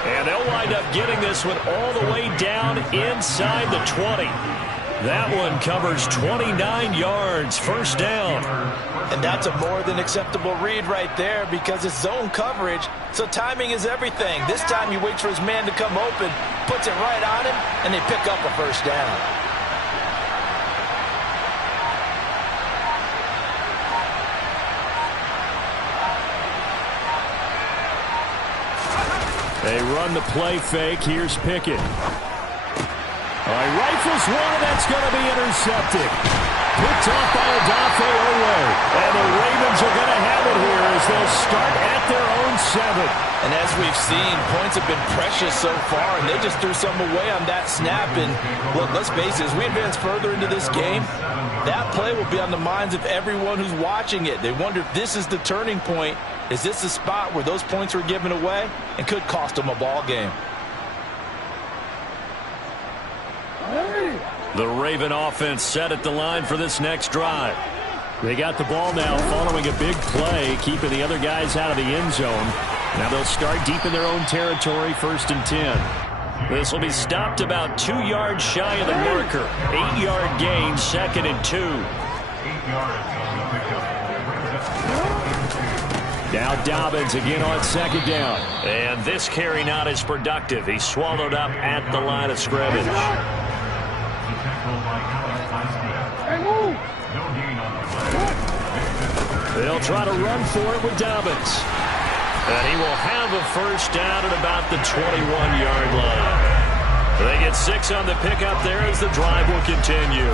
And they'll wind up getting this one all the way down inside the 20. That one covers 29 yards, 1st down. And that's a more than acceptable read right there because it's zone coverage, so timing is everything. This time he waits for his man to come open, puts it right on him, and they pick up a 1st down. They run the play fake. Here's Pickett. Rifles one, and that's going to be intercepted. Picked off by Odafe Oweh. And the Ravens are going to have it here as they'll start at their own 7. And as we've seen, points have been precious so far, and they just threw some away on that snap. And look, let's face it, as we advance further into this game, that play will be on the minds of everyone who's watching it. They wonder if this is the turning point Is this the spot where those points were given away and could cost them a ball game? The Raven offense set at the line for this next drive. They got the ball now following a big play, keeping the other guys out of the end zone. Now they'll start deep in their own territory, 1st and 10. This will be stopped about 2 yards shy of the marker. 8-yard gain, 2nd and 2. Now Dobbins again on 2nd down. And this carry not as productive. He's swallowed up at the line of scrimmage. They'll try to run for it with Dobbins. And he will have a 1st down at about the 21-yard line. They get 6 on the pickup there as the drive will continue.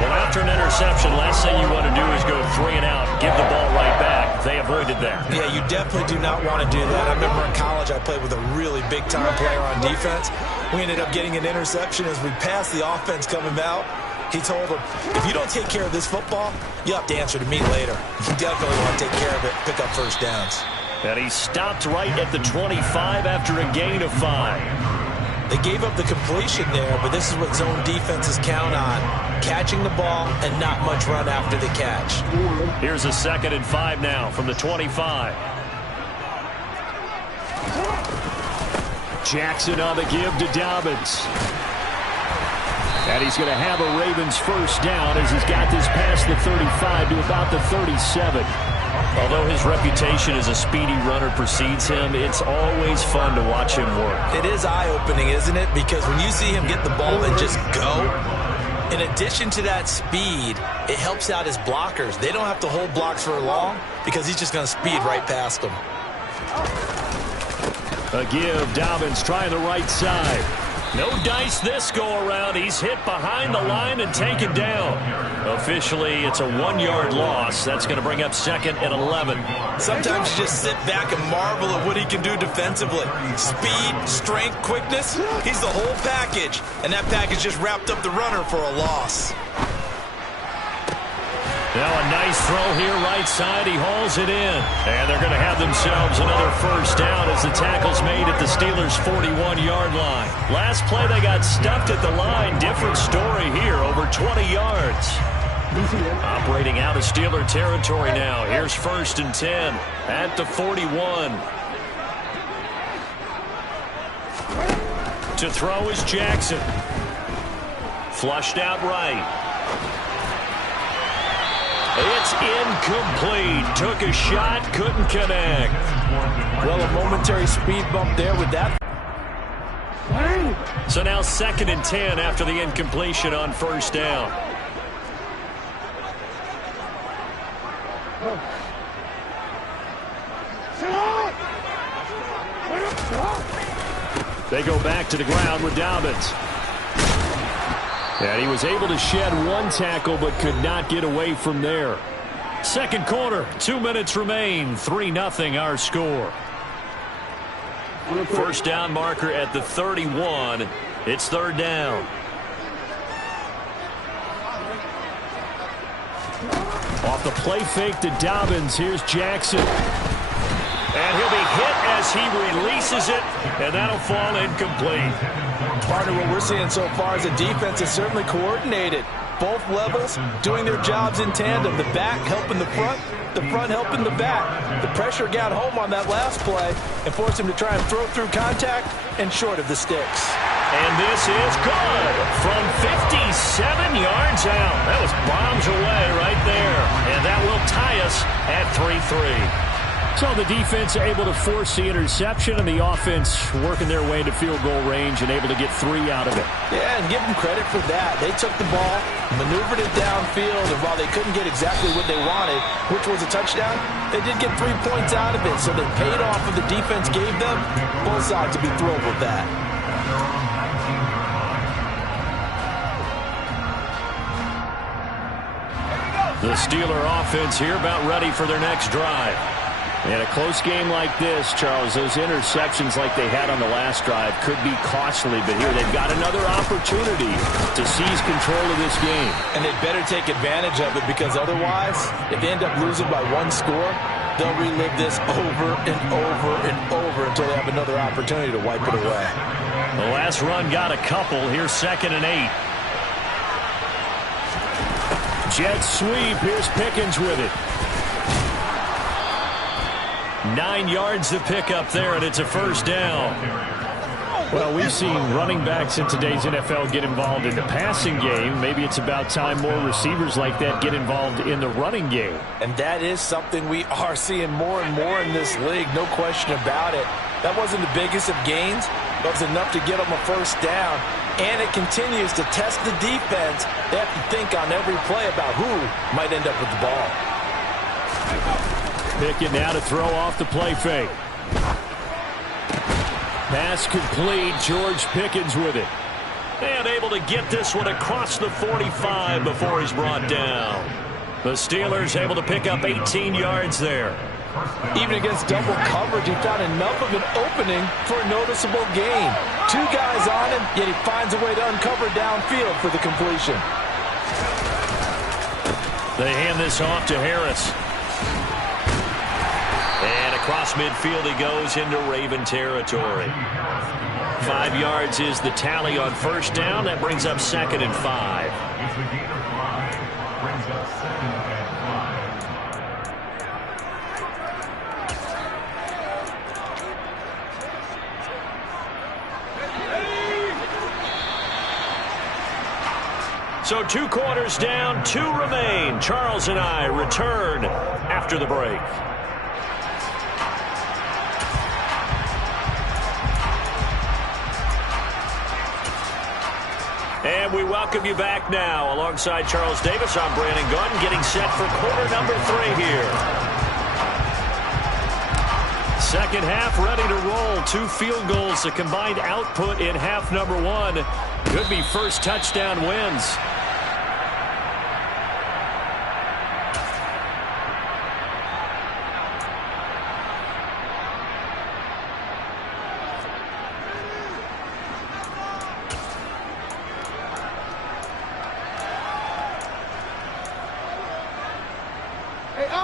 Well, after an interception, last thing you want to do is go 3 and out, give the ball right back. They avoided that. Yeah, you definitely do not want to do that. I remember in college I played with a really big-time player on defense. We ended up getting an interception as we passed the offense coming out. He told him, if you don't take care of this football, you have to answer to me later. You definitely want to take care of it, pick up 1st downs. And he stopped right at the 25 after a gain of 5. They gave up the completion there, but this is what zone defenses count on. Catching the ball and not much run after the catch. Here's a 2nd and 5 now from the 25. Jackson on the give to Dobbins. And he's going to have a Ravens 1st down as he's got this past the 35 to about the 37. Although his reputation as a speedy runner precedes him, it's always fun to watch him work. It is eye-opening, isn't it? Because when you see him get the ball and just go, in addition to that speed, it helps out his blockers. They don't have to hold blocks for long because he's just going to speed right past them. A give, Dobbins trying the right side. No dice this go-around. He's hit behind the line and taken down. Officially, it's a 1-yard loss. That's going to bring up 2nd and 11. Sometimes you just sit back and marvel at what he can do defensively. Speed, strength, quickness, he's the whole package. And that package just wrapped up the runner for a loss. Now a nice throw here right side. He hauls it in. And they're going to have themselves another 1st down as the tackle's made at the Steelers' 41-yard line. Last play they got stuffed at the line. Different story here, over 20 yards. Operating out of Steeler territory now. Here's 1st and 10 at the 41. To throw is Jackson. Flushed out right. It's incomplete. Took a shot, couldn't connect. Well, a momentary speed bump there with that. So now 2nd and 10 after the incompletion on 1st down. They go back to the ground with Dobbins. And he was able to shed 1 tackle but could not get away from there. 2nd quarter, 2 minutes remain. 3-0 our score. 1st down marker at the 31. It's 3rd down. Off the play fake to Dobbins. Here's Jackson. And he'll be hit as he releases it, and that'll fall incomplete. Partner, what we're seeing so far is the defense is certainly coordinated. Both levels doing their jobs in tandem. The back helping the front helping the back. The pressure got home on that last play and forced him to try and throw through contact and short of the sticks. And this is good from 57 yards out. That was bombs away right there. And that will tie us at 3-3. So the defense able to force the interception, and the offense working their way into field goal range and able to get 3 out of it. Yeah, and give them credit for that. They took the ball, maneuvered it downfield, and while they couldn't get exactly what they wanted, which was a touchdown, they did get 3 points out of it. So they paid off what the defense gave them. Both sides to be thrilled with that. The Steeler offense here about ready for their next drive. In a close game like this, Charles, those interceptions like they had on the last drive could be costly, but here they've got another opportunity to seize control of this game. And they better take advantage of it, because otherwise, if they end up losing by 1 score, They'll relive this over and over and over until they have another opportunity to wipe it away. The last run got a couple. Here's 2nd and 8. Jet sweep. Here's Pickens with it. 9 yards to pick up there, and it's a first down. Well, we've seen running backs in today's NFL get involved in the passing game. Maybe it's about time more receivers like that get involved in the running game. And that is something we are seeing more and more in this league, no question about it. That wasn't the biggest of gains, but it was enough to get them a first down. And it continues to test the defense. They have to think on every play about who might end up with the ball. Pickett now to throw off the play fake. Pass complete. George Pickens with it. And able to get this one across the 45 before he's brought down. The Steelers able to pick up 18 yards there. Even against double coverage, he found enough of an opening for a noticeable gain. 2 guys on him, yet he finds a way to uncover downfield for the completion. They hand this off to Harris. And across midfield he goes into Raven territory. 5 yards is the tally on first down. That brings up 2nd and 5. So 2 quarters down, 2 remain. Charles and I return after the break. And we welcome you back now. Alongside Charles Davis, I'm Brandon Gunn, getting set for quarter number 3 here. Second half ready to roll. 2 field goals, the combined output in half number 1. Could be first touchdown wins.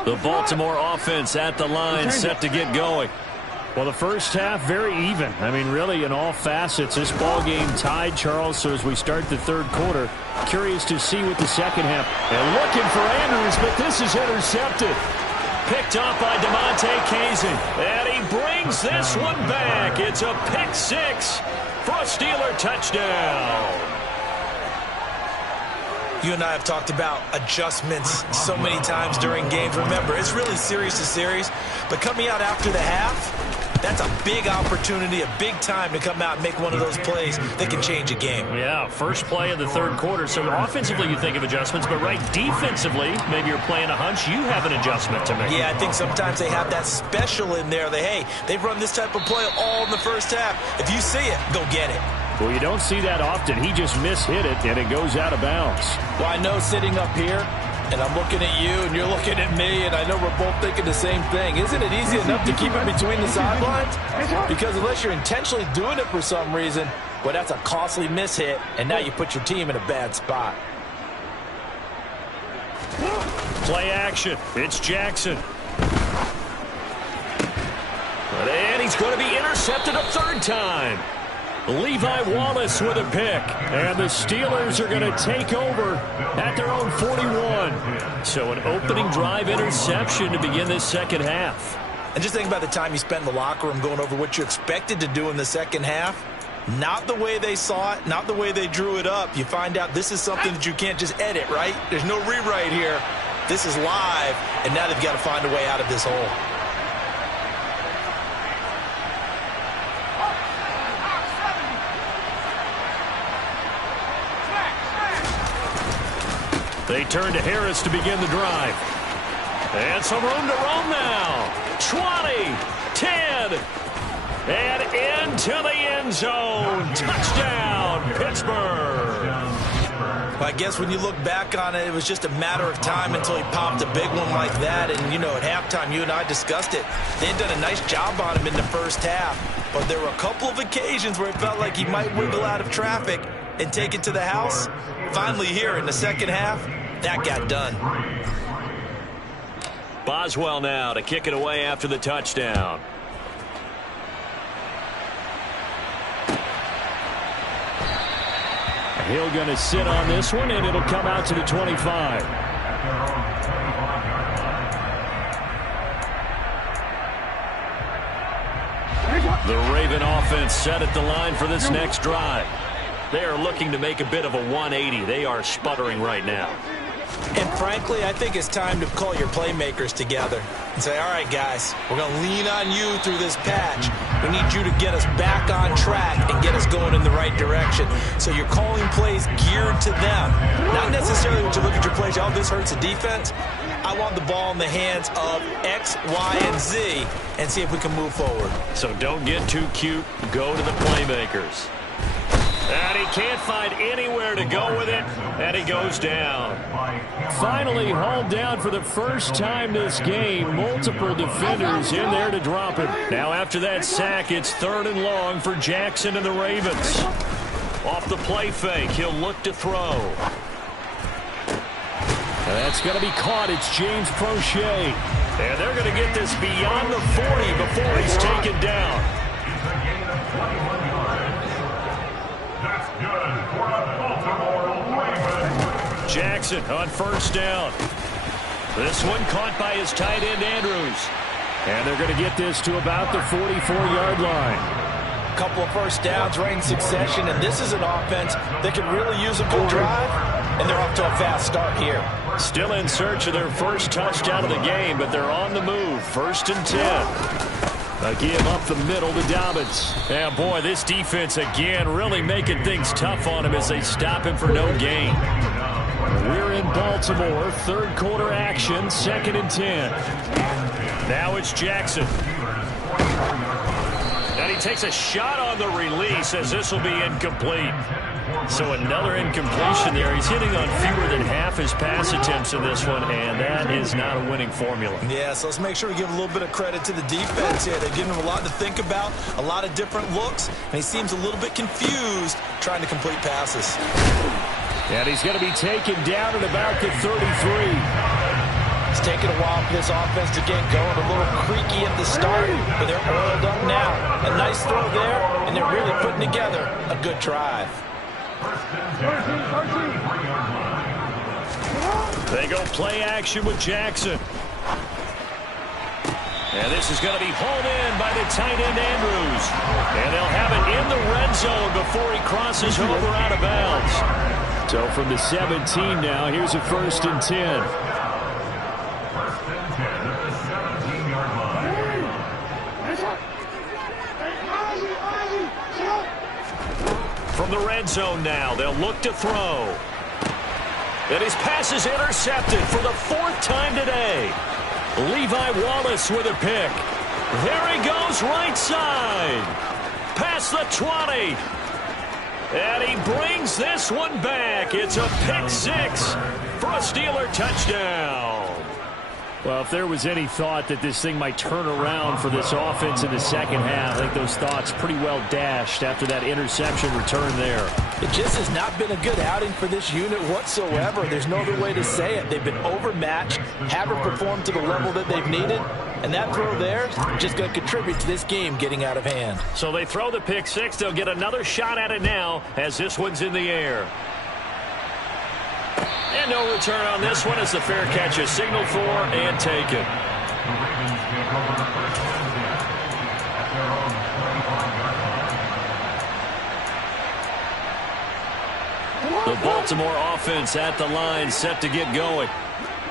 The Baltimore offense at the line, set to get going. Well, the first half, very even. I mean, really, in all facets, this ball game tied, Charles. So as we start the third quarter, curious to see what the second half. And looking for Andrews, but this is intercepted. Picked off by DeMonte Kazin. And he brings this one back. It's a pick 6 for a Steeler touchdown. You and I have talked about adjustments so many times during games. Remember, it's really series to series, but coming out after the half, that's a big opportunity, a big time to come out and make one of those plays that can change a game. Yeah, first play of the third quarter. So offensively you think of adjustments, but right defensively, maybe you're playing a hunch, you have an adjustment to make. Yeah, I think sometimes they have that special in there that, hey, they've run this type of play all in the first half. If you see it, go get it. Well, you don't see that often. He just mishit it, and it goes out of bounds. Well, I know sitting up here, and I'm looking at you, and you're looking at me, and I know we're both thinking the same thing. Isn't it easy enough to keep it between the sidelines? Because unless you're intentionally doing it for some reason, well, that's a costly mishit, and now you put your team in a bad spot. Play action. It's Jackson. And he's going to be intercepted a third time. Levi Wallace with a pick. And the Steelers are going to take over at their own 41. So an opening drive interception to begin this second half. And just think about the time you spent in the locker room going over what you expected to do in the second half. Not the way they saw it, not the way they drew it up. You find out this is something that you can't just edit, right? There's no rewrite here. This is live, and now they've got to find a way out of this hole. They turn to Harris to begin the drive. And some room to roam now. 20, 10, and into the end zone. Touchdown, Pittsburgh. Well, I guess when you look back on it, it was just a matter of time until he popped a big one like that. And, you know, at halftime, you and I discussed it. They had done a nice job on him in the first half. But there were a couple of occasions where it felt like he might wiggle out of traffic and take it to the house. Finally here in the second half, that got done. Boswell now to kick it away after the touchdown. Hill going to sit on this one, and it'll come out to the 25. The Raven offense set at the line for this next drive. They are looking to make a bit of a 180. They are sputtering right now. And frankly, I think it's time to call your playmakers together and say, all right, guys, we're going to lean on you through this patch. We need you to get us back on track and get us going in the right direction. So you're calling plays geared to them. Not necessarily when you look at your plays, oh, this hurts the defense. I want the ball in the hands of X, Y, and Z and see if we can move forward. So don't get too cute. Go to the playmakers. And he can't find anywhere to go with it, and he goes down. Finally hauled down for the first time this game. Multiple defenders in there to drop him. Now after that sack, it's 3rd and long for Jackson and the Ravens. Off the play fake, he'll look to throw. That's going to be caught. It's James Prochet. And they're going to get this beyond the 40 before he's taken down. Jackson on 1st down. This one caught by his tight end, Andrews. And they're going to get this to about the 44-yard line. A couple of first downs right in succession, and this is an offense that can really use a good drive, and they're off to a fast start here. Still in search of their first touchdown of the game, but they're on the move. 1st and 10. A give up the middle to Dobbins. Yeah, boy, this defense again really making things tough on him as they stop him for no gain. We're in Baltimore. 3rd quarter action. 2nd and 10. Now it's Jackson. And he takes a shot on the release as this will be incomplete. So another incompletion there. He's hitting on fewer than half his pass attempts in this one, and that is not a winning formula. Yeah, so let's make sure we give a little bit of credit to the defense here. They've given him a lot to think about, a lot of different looks, and he seems a little bit confused trying to complete passes. And he's going to be taken down at about the 33. It's taken a while for this offense to get going. A little creaky at the start, but they're oiled up now. A nice throw there, and they're really putting together a good drive. They go play action with Jackson. And this is going to be hauled in by the tight end, Andrews. And they'll have it in the red zone before he crosses over out of bounds. So from the 17 now, here's a 1st and 10. From the red zone now, they'll look to throw. And his pass is intercepted for the 4th time today. Levi Wallace with a pick. There he goes, right side. Past the 20. And he brings this one back. It's a pick 6 for a Steeler touchdown. Well, if there was any thought that this thing might turn around for this offense in the second half, I think those thoughts pretty well dashed after that interception return there. It just has not been a good outing for this unit whatsoever. There's no other way to say it. They've been overmatched, haven't performed to the level that they've needed, and that throw there is just going to contribute to this game getting out of hand. So they throw the pick 6. They'll get another shot at it now as this one's in the air. And no return on this one as the fair catch is signaled for and taken. The Baltimore offense at the line set to get going.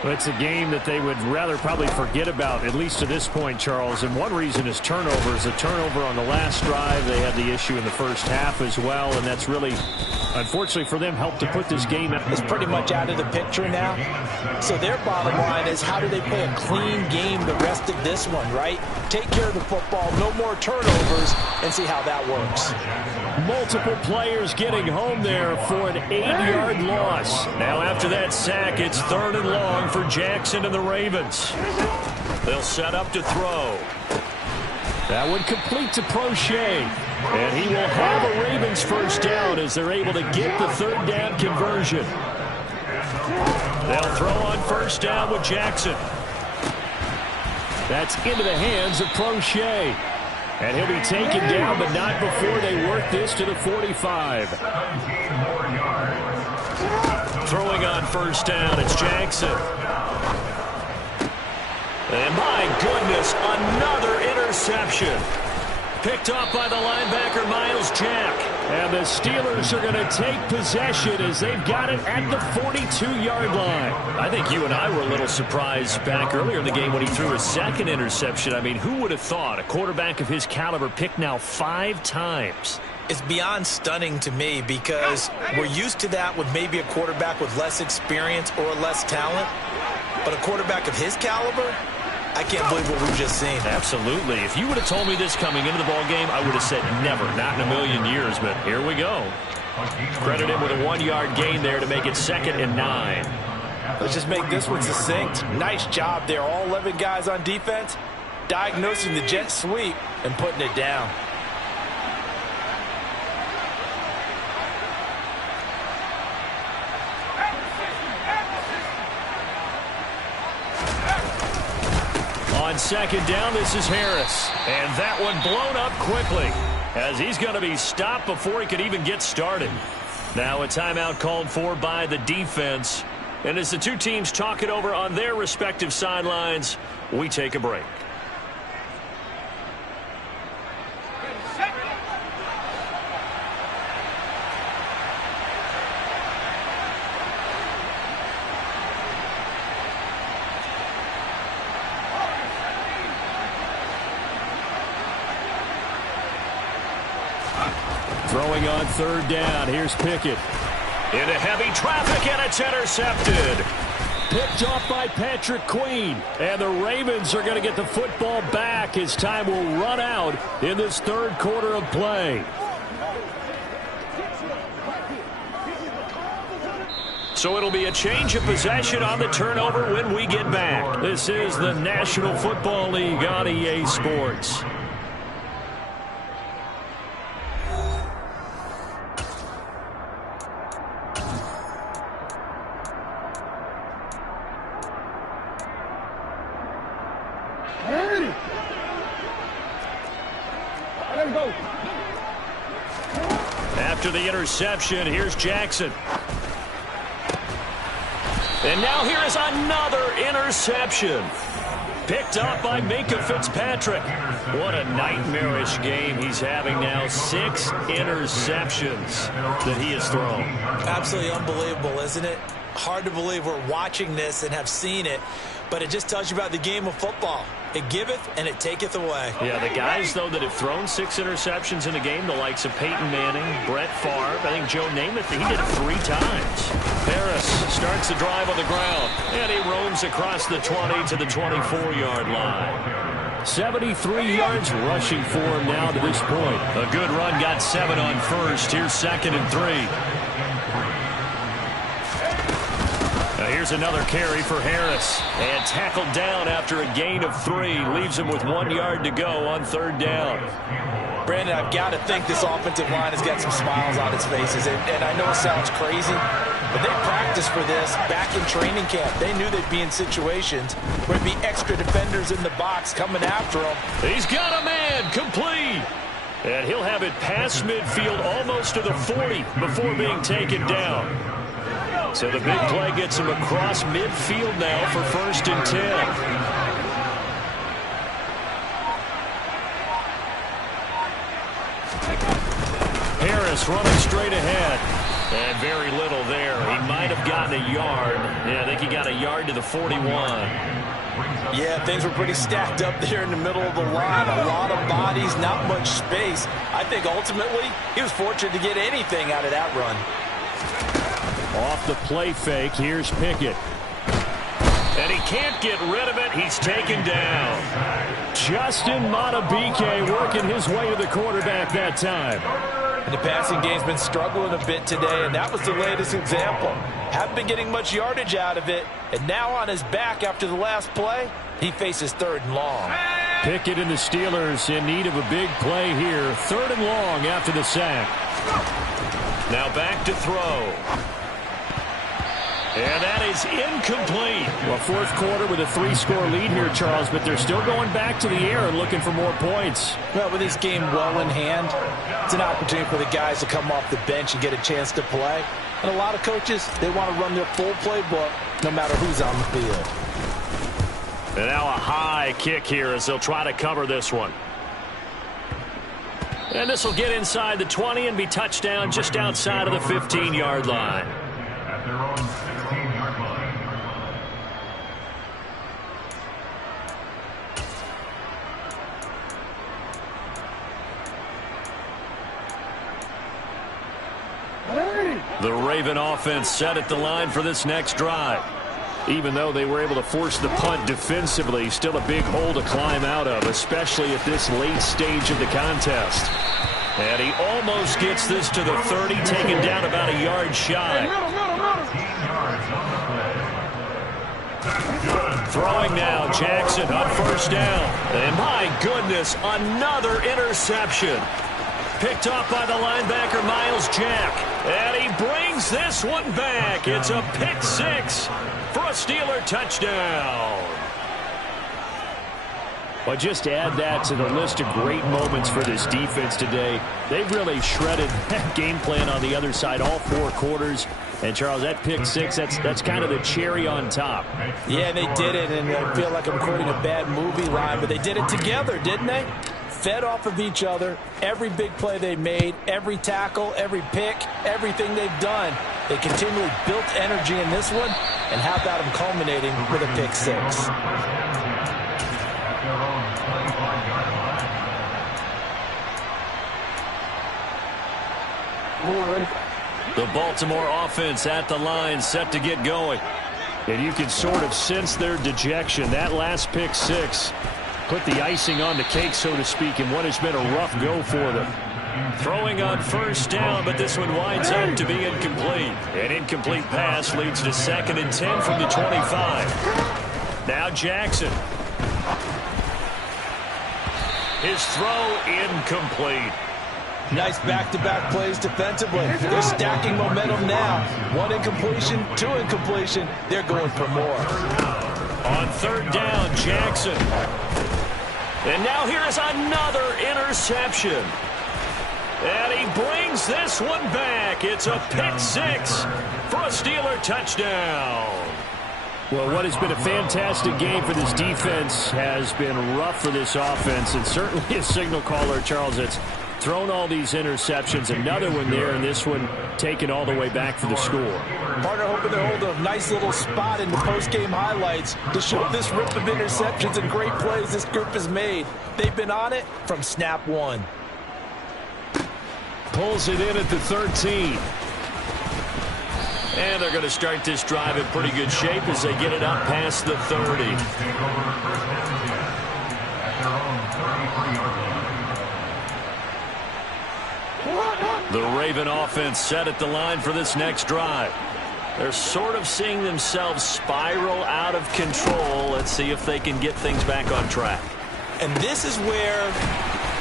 Well, it's a game that they would rather probably forget about, at least to this point, Charles. And one reason is turnovers. A turnover on the last drive. They had the issue in the first half as well, and that's really, unfortunately for them, helped to put this game out. It's pretty much out of the picture now. So their bottom line is, how do they play a clean game the rest of this one, right? Take care of the football, no more turnovers, and see how that works. Multiple players getting home there for an 8-yard loss. Now after that sack, it's 3rd and long for Jackson and the Ravens. They'll set up to throw. That one complete to Prochet. And he will have a Ravens 1st down as they're able to get the 3rd down conversion. They'll throw on 1st down with Jackson. That's into the hands of Prochet. And he'll be taken down, but not before they work this to the 45. Throwing on first down, it's Jackson. And my goodness, another interception. Picked off by the linebacker, Miles Jack. And the Steelers are going to take possession as they've got it at the 42-yard line. I think you and I were a little surprised back earlier in the game when he threw his second interception. I mean, who would have thought a quarterback of his caliber picked now 5 times? It's beyond stunning to me because we're used to that with maybe a quarterback with less experience or less talent. But a quarterback of his caliber, I can't believe what we've just seen. Absolutely. If you would have told me this coming into the ball game, I would have said never, not in a million years. But here we go. Credit him with a 1-yard gain there to make it 2nd and 9. Let's just make this one succinct. Nice job there. All 11 guys on defense diagnosing the jet sweep and putting it down. On 2nd down, this is Harris. And that one blown up quickly as he's going to be stopped before he could even get started. Now a timeout called for by the defense. And as the two teams talk it over on their respective sidelines, we take a break. Throwing on 3rd down. Here's Pickett. Into heavy traffic, and it's intercepted. Picked off by Patrick Queen. And the Ravens are going to get the football back as time will run out in this 3rd quarter of play. So it'll be a change of possession on the turnover when we get back. This is the National Football League on EA Sports. After the interception, here's Jackson. And now here is another interception. Picked up by Minkah Fitzpatrick. What a nightmarish game he's having now. 6 interceptions that he has thrown. Absolutely unbelievable, isn't it? Hard to believe we're watching this and have seen it, but it just tells you about the game of football. It giveth and it taketh away. Yeah, the guys, though, that have thrown 6 interceptions in a game, the likes of Peyton Manning, Brett Favre, I think Joe Namath, he did it 3 times. Harris starts the drive on the ground, and he roams across the 20 to the 24-yard line. 73 yards rushing for him now to this point. A good run, got 7 on first. Here's 2nd and 3. Now here's another carry for Harris. And tackled down after a gain of 3. Leaves him with 1 yard to go on 3rd down. Brandon, I've got to think this offensive line has got some smiles on its faces. And I know it sounds crazy, but they practiced for this back in training camp. They knew they'd be in situations where there'd be extra defenders in the box coming after them. He's got a man, complete. And he'll have it past midfield almost to the 40 before being taken down. So the big play gets him across midfield now for 1st and 10. Harris running straight ahead. And very little there. He might have gotten a yard. Yeah, I think he got a yard to the 41. Yeah, things were pretty stacked up there in the middle of the line. A lot of bodies, not much space. I think ultimately he was fortunate to get anything out of that run. Off the play fake, here's Pickett. And he can't get rid of it. He's taken down. Justin Madubuike working his way to the quarterback that time. And the passing game's been struggling a bit today, and that was the latest example. Haven't been getting much yardage out of it, and now on his back after the last play, he faces 3rd and long. Pickett and the Steelers in need of a big play here. 3rd and long after the sack. Now back to throw. And that is incomplete. Well, fourth quarter with a 3-score lead here, Charles, but they're still going back to the air and looking for more points. Well, with this game well in hand, it's an opportunity for the guys to come off the bench and get a chance to play. And a lot of coaches, they want to run their full playbook no matter who's on the field. And now a high kick here as they'll try to cover this one. And this will get inside the 20 and be touchdown just outside of the 15-yard line. At their own 16-yard line. The Raven offense set at the line for this next drive. Even though they were able to force the punt defensively, still a big hole to climb out of, especially at this late stage of the contest. And he almost gets this to the 30, taken down about a yard shy. Throwing now, Jackson on first down. And my goodness, another interception. Picked off by the linebacker, Miles Jack. And he brings this one back. It's a pick six for a Steeler touchdown. Well, just to add that to the list of great moments for this defense today. They've really shredded that game plan on the other side all 4 quarters. And, Charles, that pick six, that's kind of the cherry on top. Yeah, they did it, and I feel like I'm quoting a bad movie line, but they did it together, didn't they? Fed off of each other, every big play they made, every tackle, every pick, everything they've done. They continually built energy in this one, and how about them culminating with a pick six? The Baltimore offense at the line, set to get going. And you can sort of sense their dejection. That last pick six put the icing on the cake, so to speak, in what has been a rough go for them. Throwing on first down, but this one winds up to be incomplete. An incomplete pass leads to 2nd and 10 from the 25. Now Jackson. His throw incomplete. Nice back-to-back plays defensively. They're stacking momentum now. 1 incompletion, 2 incompletion. They're going for more. On third down, Jackson. And now here is another interception. And he brings this one back. It's a pick six for a Steeler touchdown. Well, what has been a fantastic game for this defense has been rough for this offense, and certainly a signal caller, Charles, that's thrown all these interceptions. Another one there, and this one taken all the way back for the score. Partner hoping to hold a nice little spot in the post-game highlights to show this rip of interceptions and great plays this group has made. They've been on it from snap one. Pulls it in at the 13. And they're going to start this drive in pretty good shape as they get it up past the 30. The Raven offense set at the line for this next drive. They're sort of seeing themselves spiral out of control. Let's see if they can get things back on track. And this is where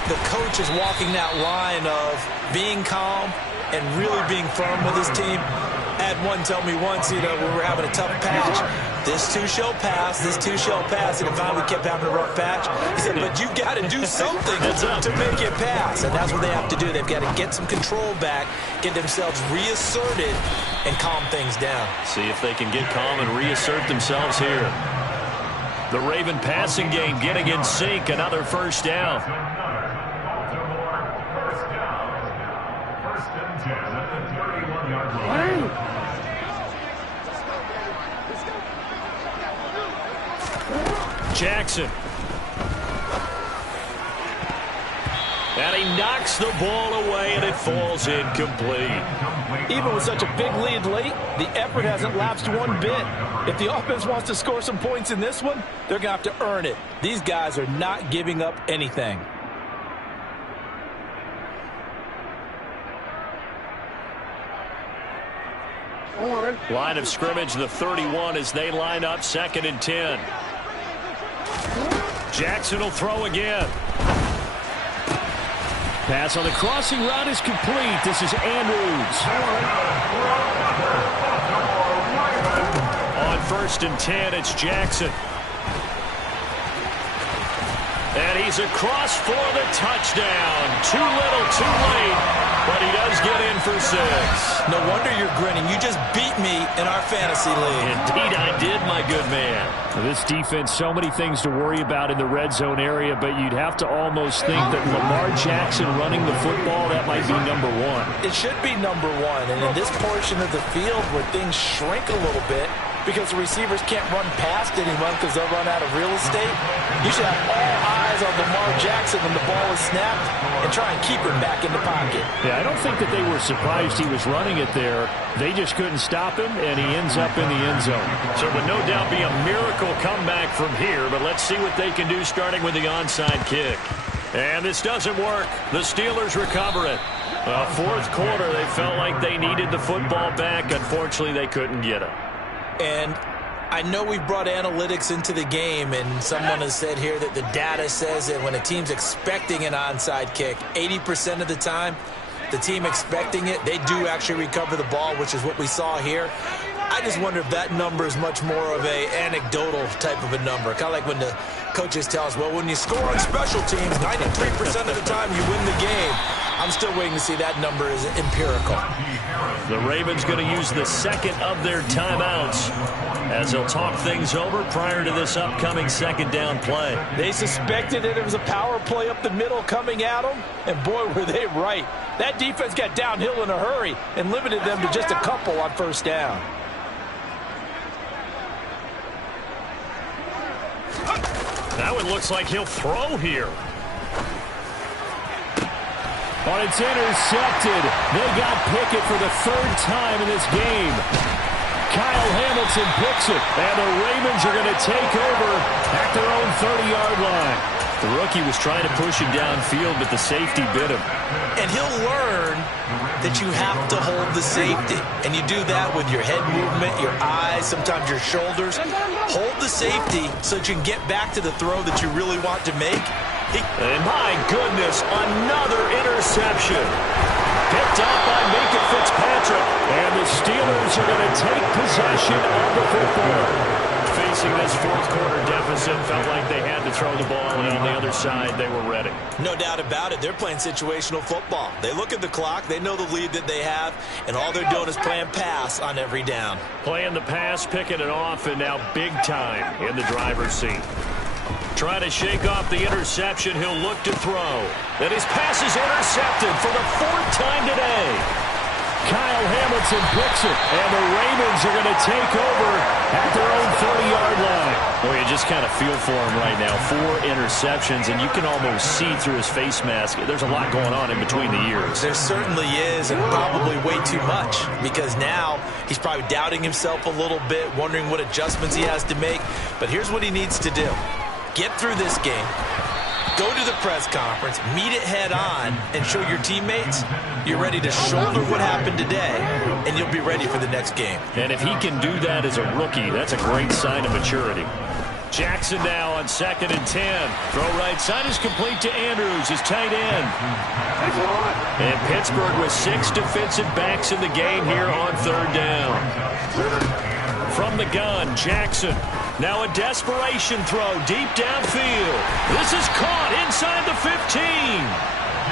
the coach is walking that line of being calm and really being firm with his team. I had one tell me once, when we were having a tough patch, this too shall pass, this too shall pass, and finally we kept having a rough patch. He said, but you've got to do something to make it pass, and that's what they have to do. They've got to get some control back, get themselves reasserted, and calm things down. See if they can get calm and reassert themselves here. The Raven passing game getting in sync, another first down. Jackson. And he knocks the ball away, and it falls incomplete. Even with such a big lead late, the effort hasn't lapsed one bit. If the offense wants to score some points in this one, they're going to have to earn it. These guys are not giving up anything. Line of scrimmage, the 31 as they line up, 2nd and 10. Jackson will throw again. Pass on the crossing route is complete. This is Andrews. 1st and 10. It's Jackson. And he's across for the touchdown. Too little, too late. But he does get in for 6. No wonder you're grinning. You just beat me in our fantasy league. Indeed I did, my good man. This defense, so many things to worry about in the red zone area, but you'd have to almost think that Lamar Jackson running the football, that might be number 1. It should be number 1. And in this portion of the field where things shrink a little bit, because the receivers can't run past anyone because they'll run out of real estate, you should have all eyes on Lamar Jackson when the ball is snapped and try and keep him back in the pocket. Yeah, I don't think that they were surprised he was running it there. They just couldn't stop him, and he ends up in the end zone. So it would no doubt be a miracle comeback from here, but let's see what they can do starting with the onside kick. And this doesn't work. The Steelers recover it. Fourth quarter, they felt like they needed the football back. Unfortunately, they couldn't get it. And I know we've brought analytics into the game, and someone has said here that the data says that when a team's expecting an onside kick, 80% of the time, the team expecting it, they do actually recover the ball, which is what we saw here. I just wonder if that number is much more of a anecdotal type of a number. Kind of like when the coaches tell us, well, when you score on special teams, 93% of the time you win the game. I'm still waiting to see that number is empirical. The Ravens going to use the second of their timeouts as they'll talk things over prior to this upcoming second down play. They suspected that it was a power play up the middle coming at them, and boy, were they right. That defense got downhill in a hurry and limited them to just a couple on first down. Now it looks like he'll throw here. But it's intercepted. They got Pickett for the 3rd time in this game. Kyle Hamilton picks it, and the Ravens are going to take over at their own 30-yard line. The rookie was trying to push him downfield, but the safety bit him. And he'll learn that you have to hold the safety. And you do that with your head movement, your eyes, sometimes your shoulders. Hold the safety so that you can get back to the throw that you really want to make. And my goodness, another interception. Picked up by Minka Fitzpatrick. And the Steelers are going to take possession of the football. Facing this fourth quarter deficit, felt like they had to throw the ball, and on the other side, they were ready. No doubt about it. They're playing situational football. They look at the clock, they know the lead that they have, and all they're doing is playing pass on every down. Playing the pass, picking it off, and now big time in the driver's seat. Trying to shake off the interception. He'll look to throw. And his pass is intercepted for the 4th time today. Kyle Hamilton picks it, and the Ravens are going to take over at their own 30-yard line. Boy, you just kind of feel for him right now. 4 interceptions, and you can almost see through his face mask. There's a lot going on in between the ears. There certainly is, and probably way too much, because now he's probably doubting himself a little bit, wondering what adjustments he has to make. But here's what he needs to do. Get through this game, go to the press conference, meet it head on, and show your teammates you're ready to shoulder what happened today, and you'll be ready for the next game. And if he can do that as a rookie, that's a great sign of maturity. Jackson now on 2nd and 10. Throw right side is complete to Andrews, his tight end. And Pittsburgh with 6 defensive backs in the game here on 3rd down. From the gun, Jackson. Now a desperation throw deep downfield. This is caught inside the 15.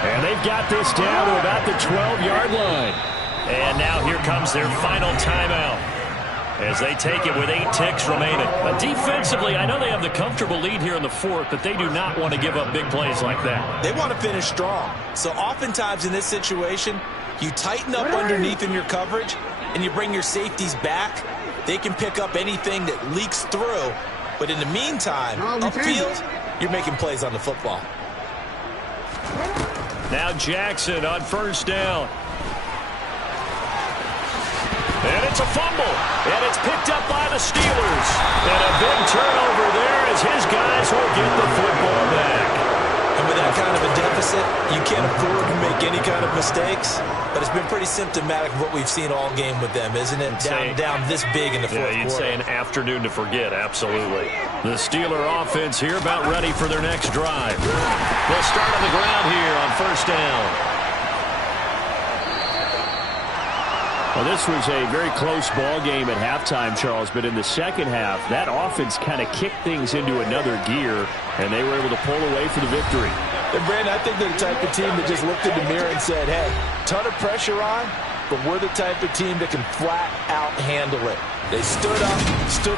And they've got this down to about the 12-yard line. And now here comes their final timeout as they take it with 8 ticks remaining. But defensively, I know they have the comfortable lead here in the 4th, but they do not want to give up big plays like that. They want to finish strong. So oftentimes in this situation, you tighten up underneath in your coverage, and you bring your safeties back. They can pick up anything that leaks through. But in the meantime, upfield, you're making plays on the football. Now Jackson on 1st down. And it's a fumble. And it's picked up by the Steelers. And a big turnover there as his guys will get the football back. And with that kind of a deficit, you can't afford to make any kind of mistakes. But it's been pretty symptomatic of what we've seen all game with them, isn't it? Down this big in the fourth quarter. You'd say an afternoon to forget, absolutely. The Steeler offense here about ready for their next drive. They'll start on the ground here on 1st down. Well, this was a very close ball game at halftime, Charles, but in the second half, that offense kind of kicked things into another gear, and they were able to pull away for the victory. And Brandon, I think they're the type of team that just looked in the mirror and said, hey, ton of pressure on, but we're the type of team that can flat out handle it. They stood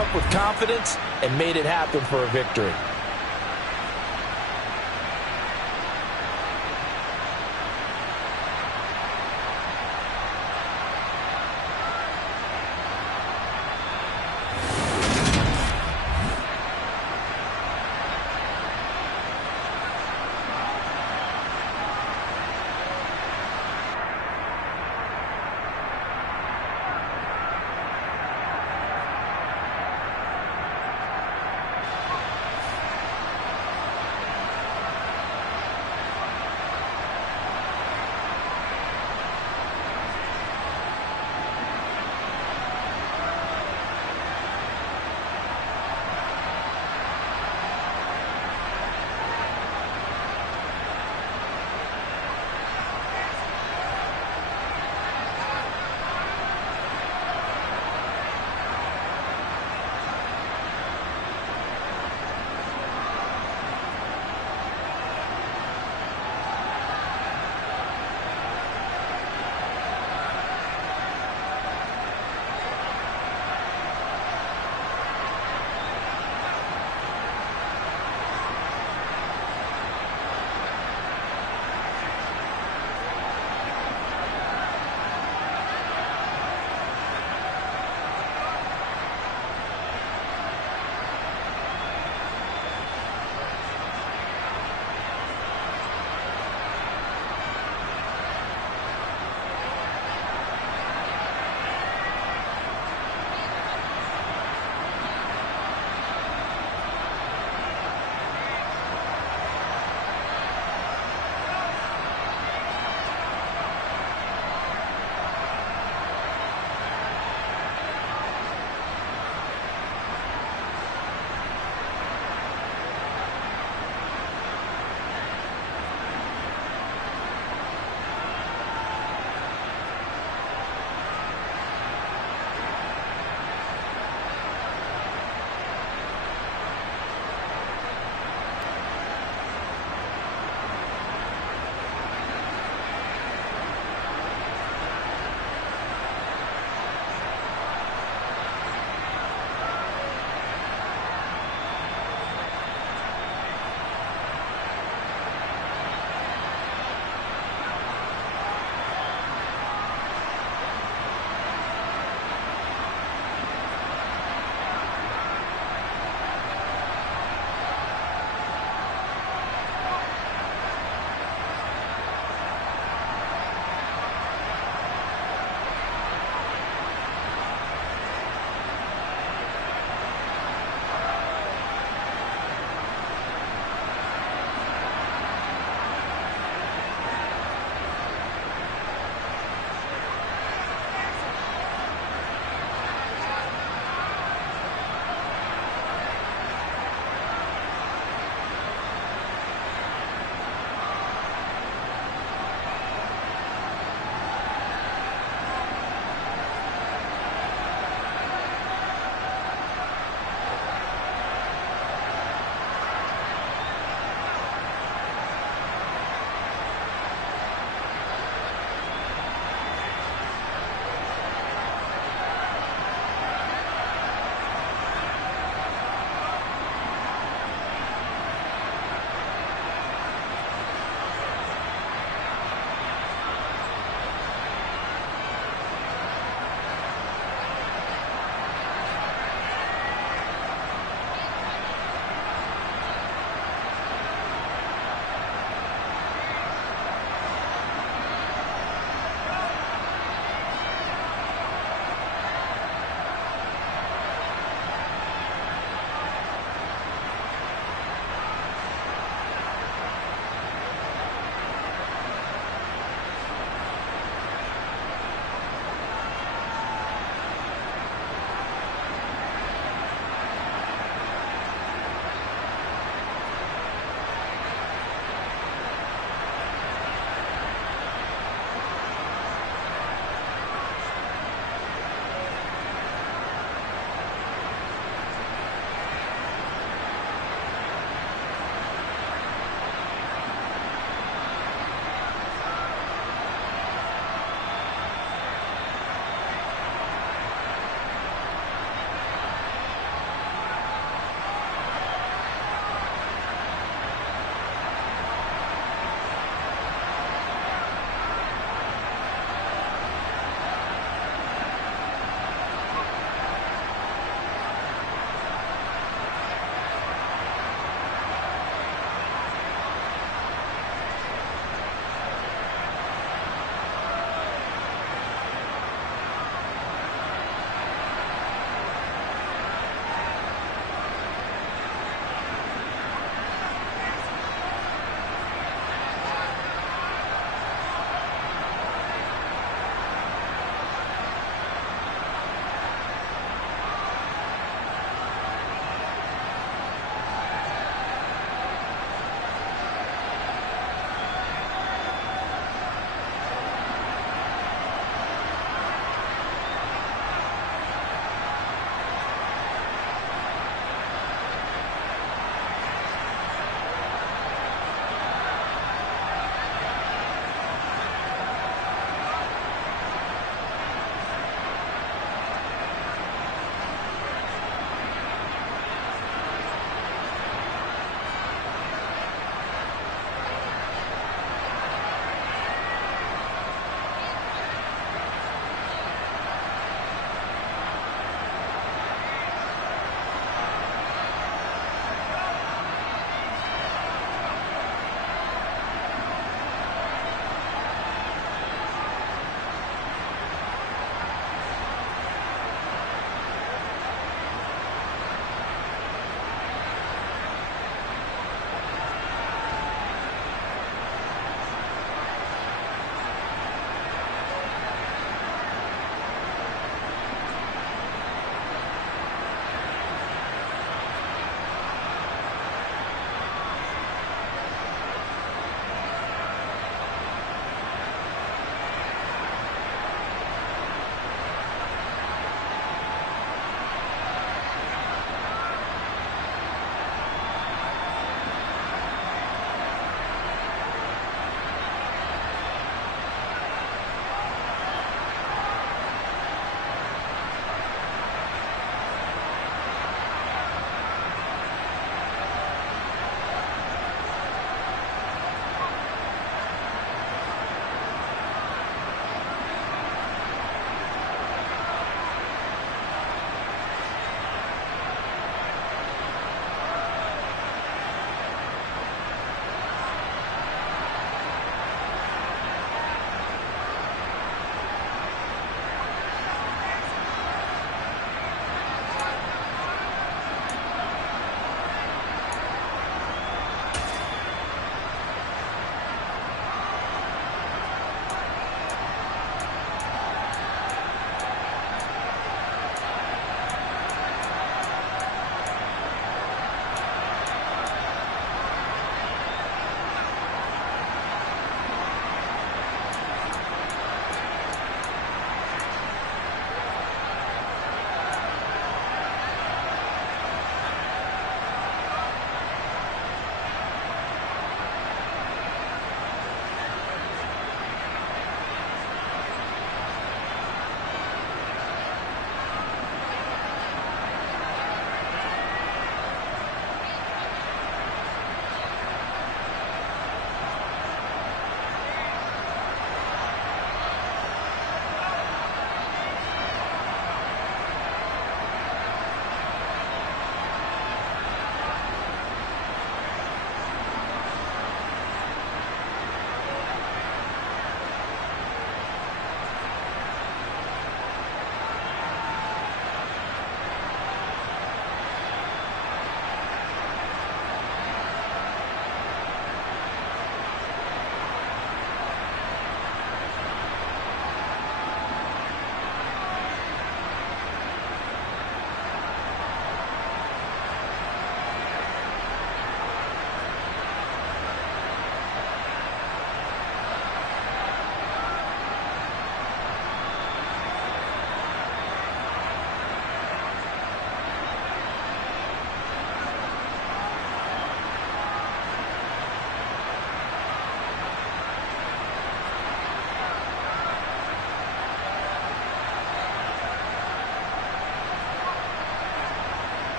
up with confidence, and made it happen for a victory.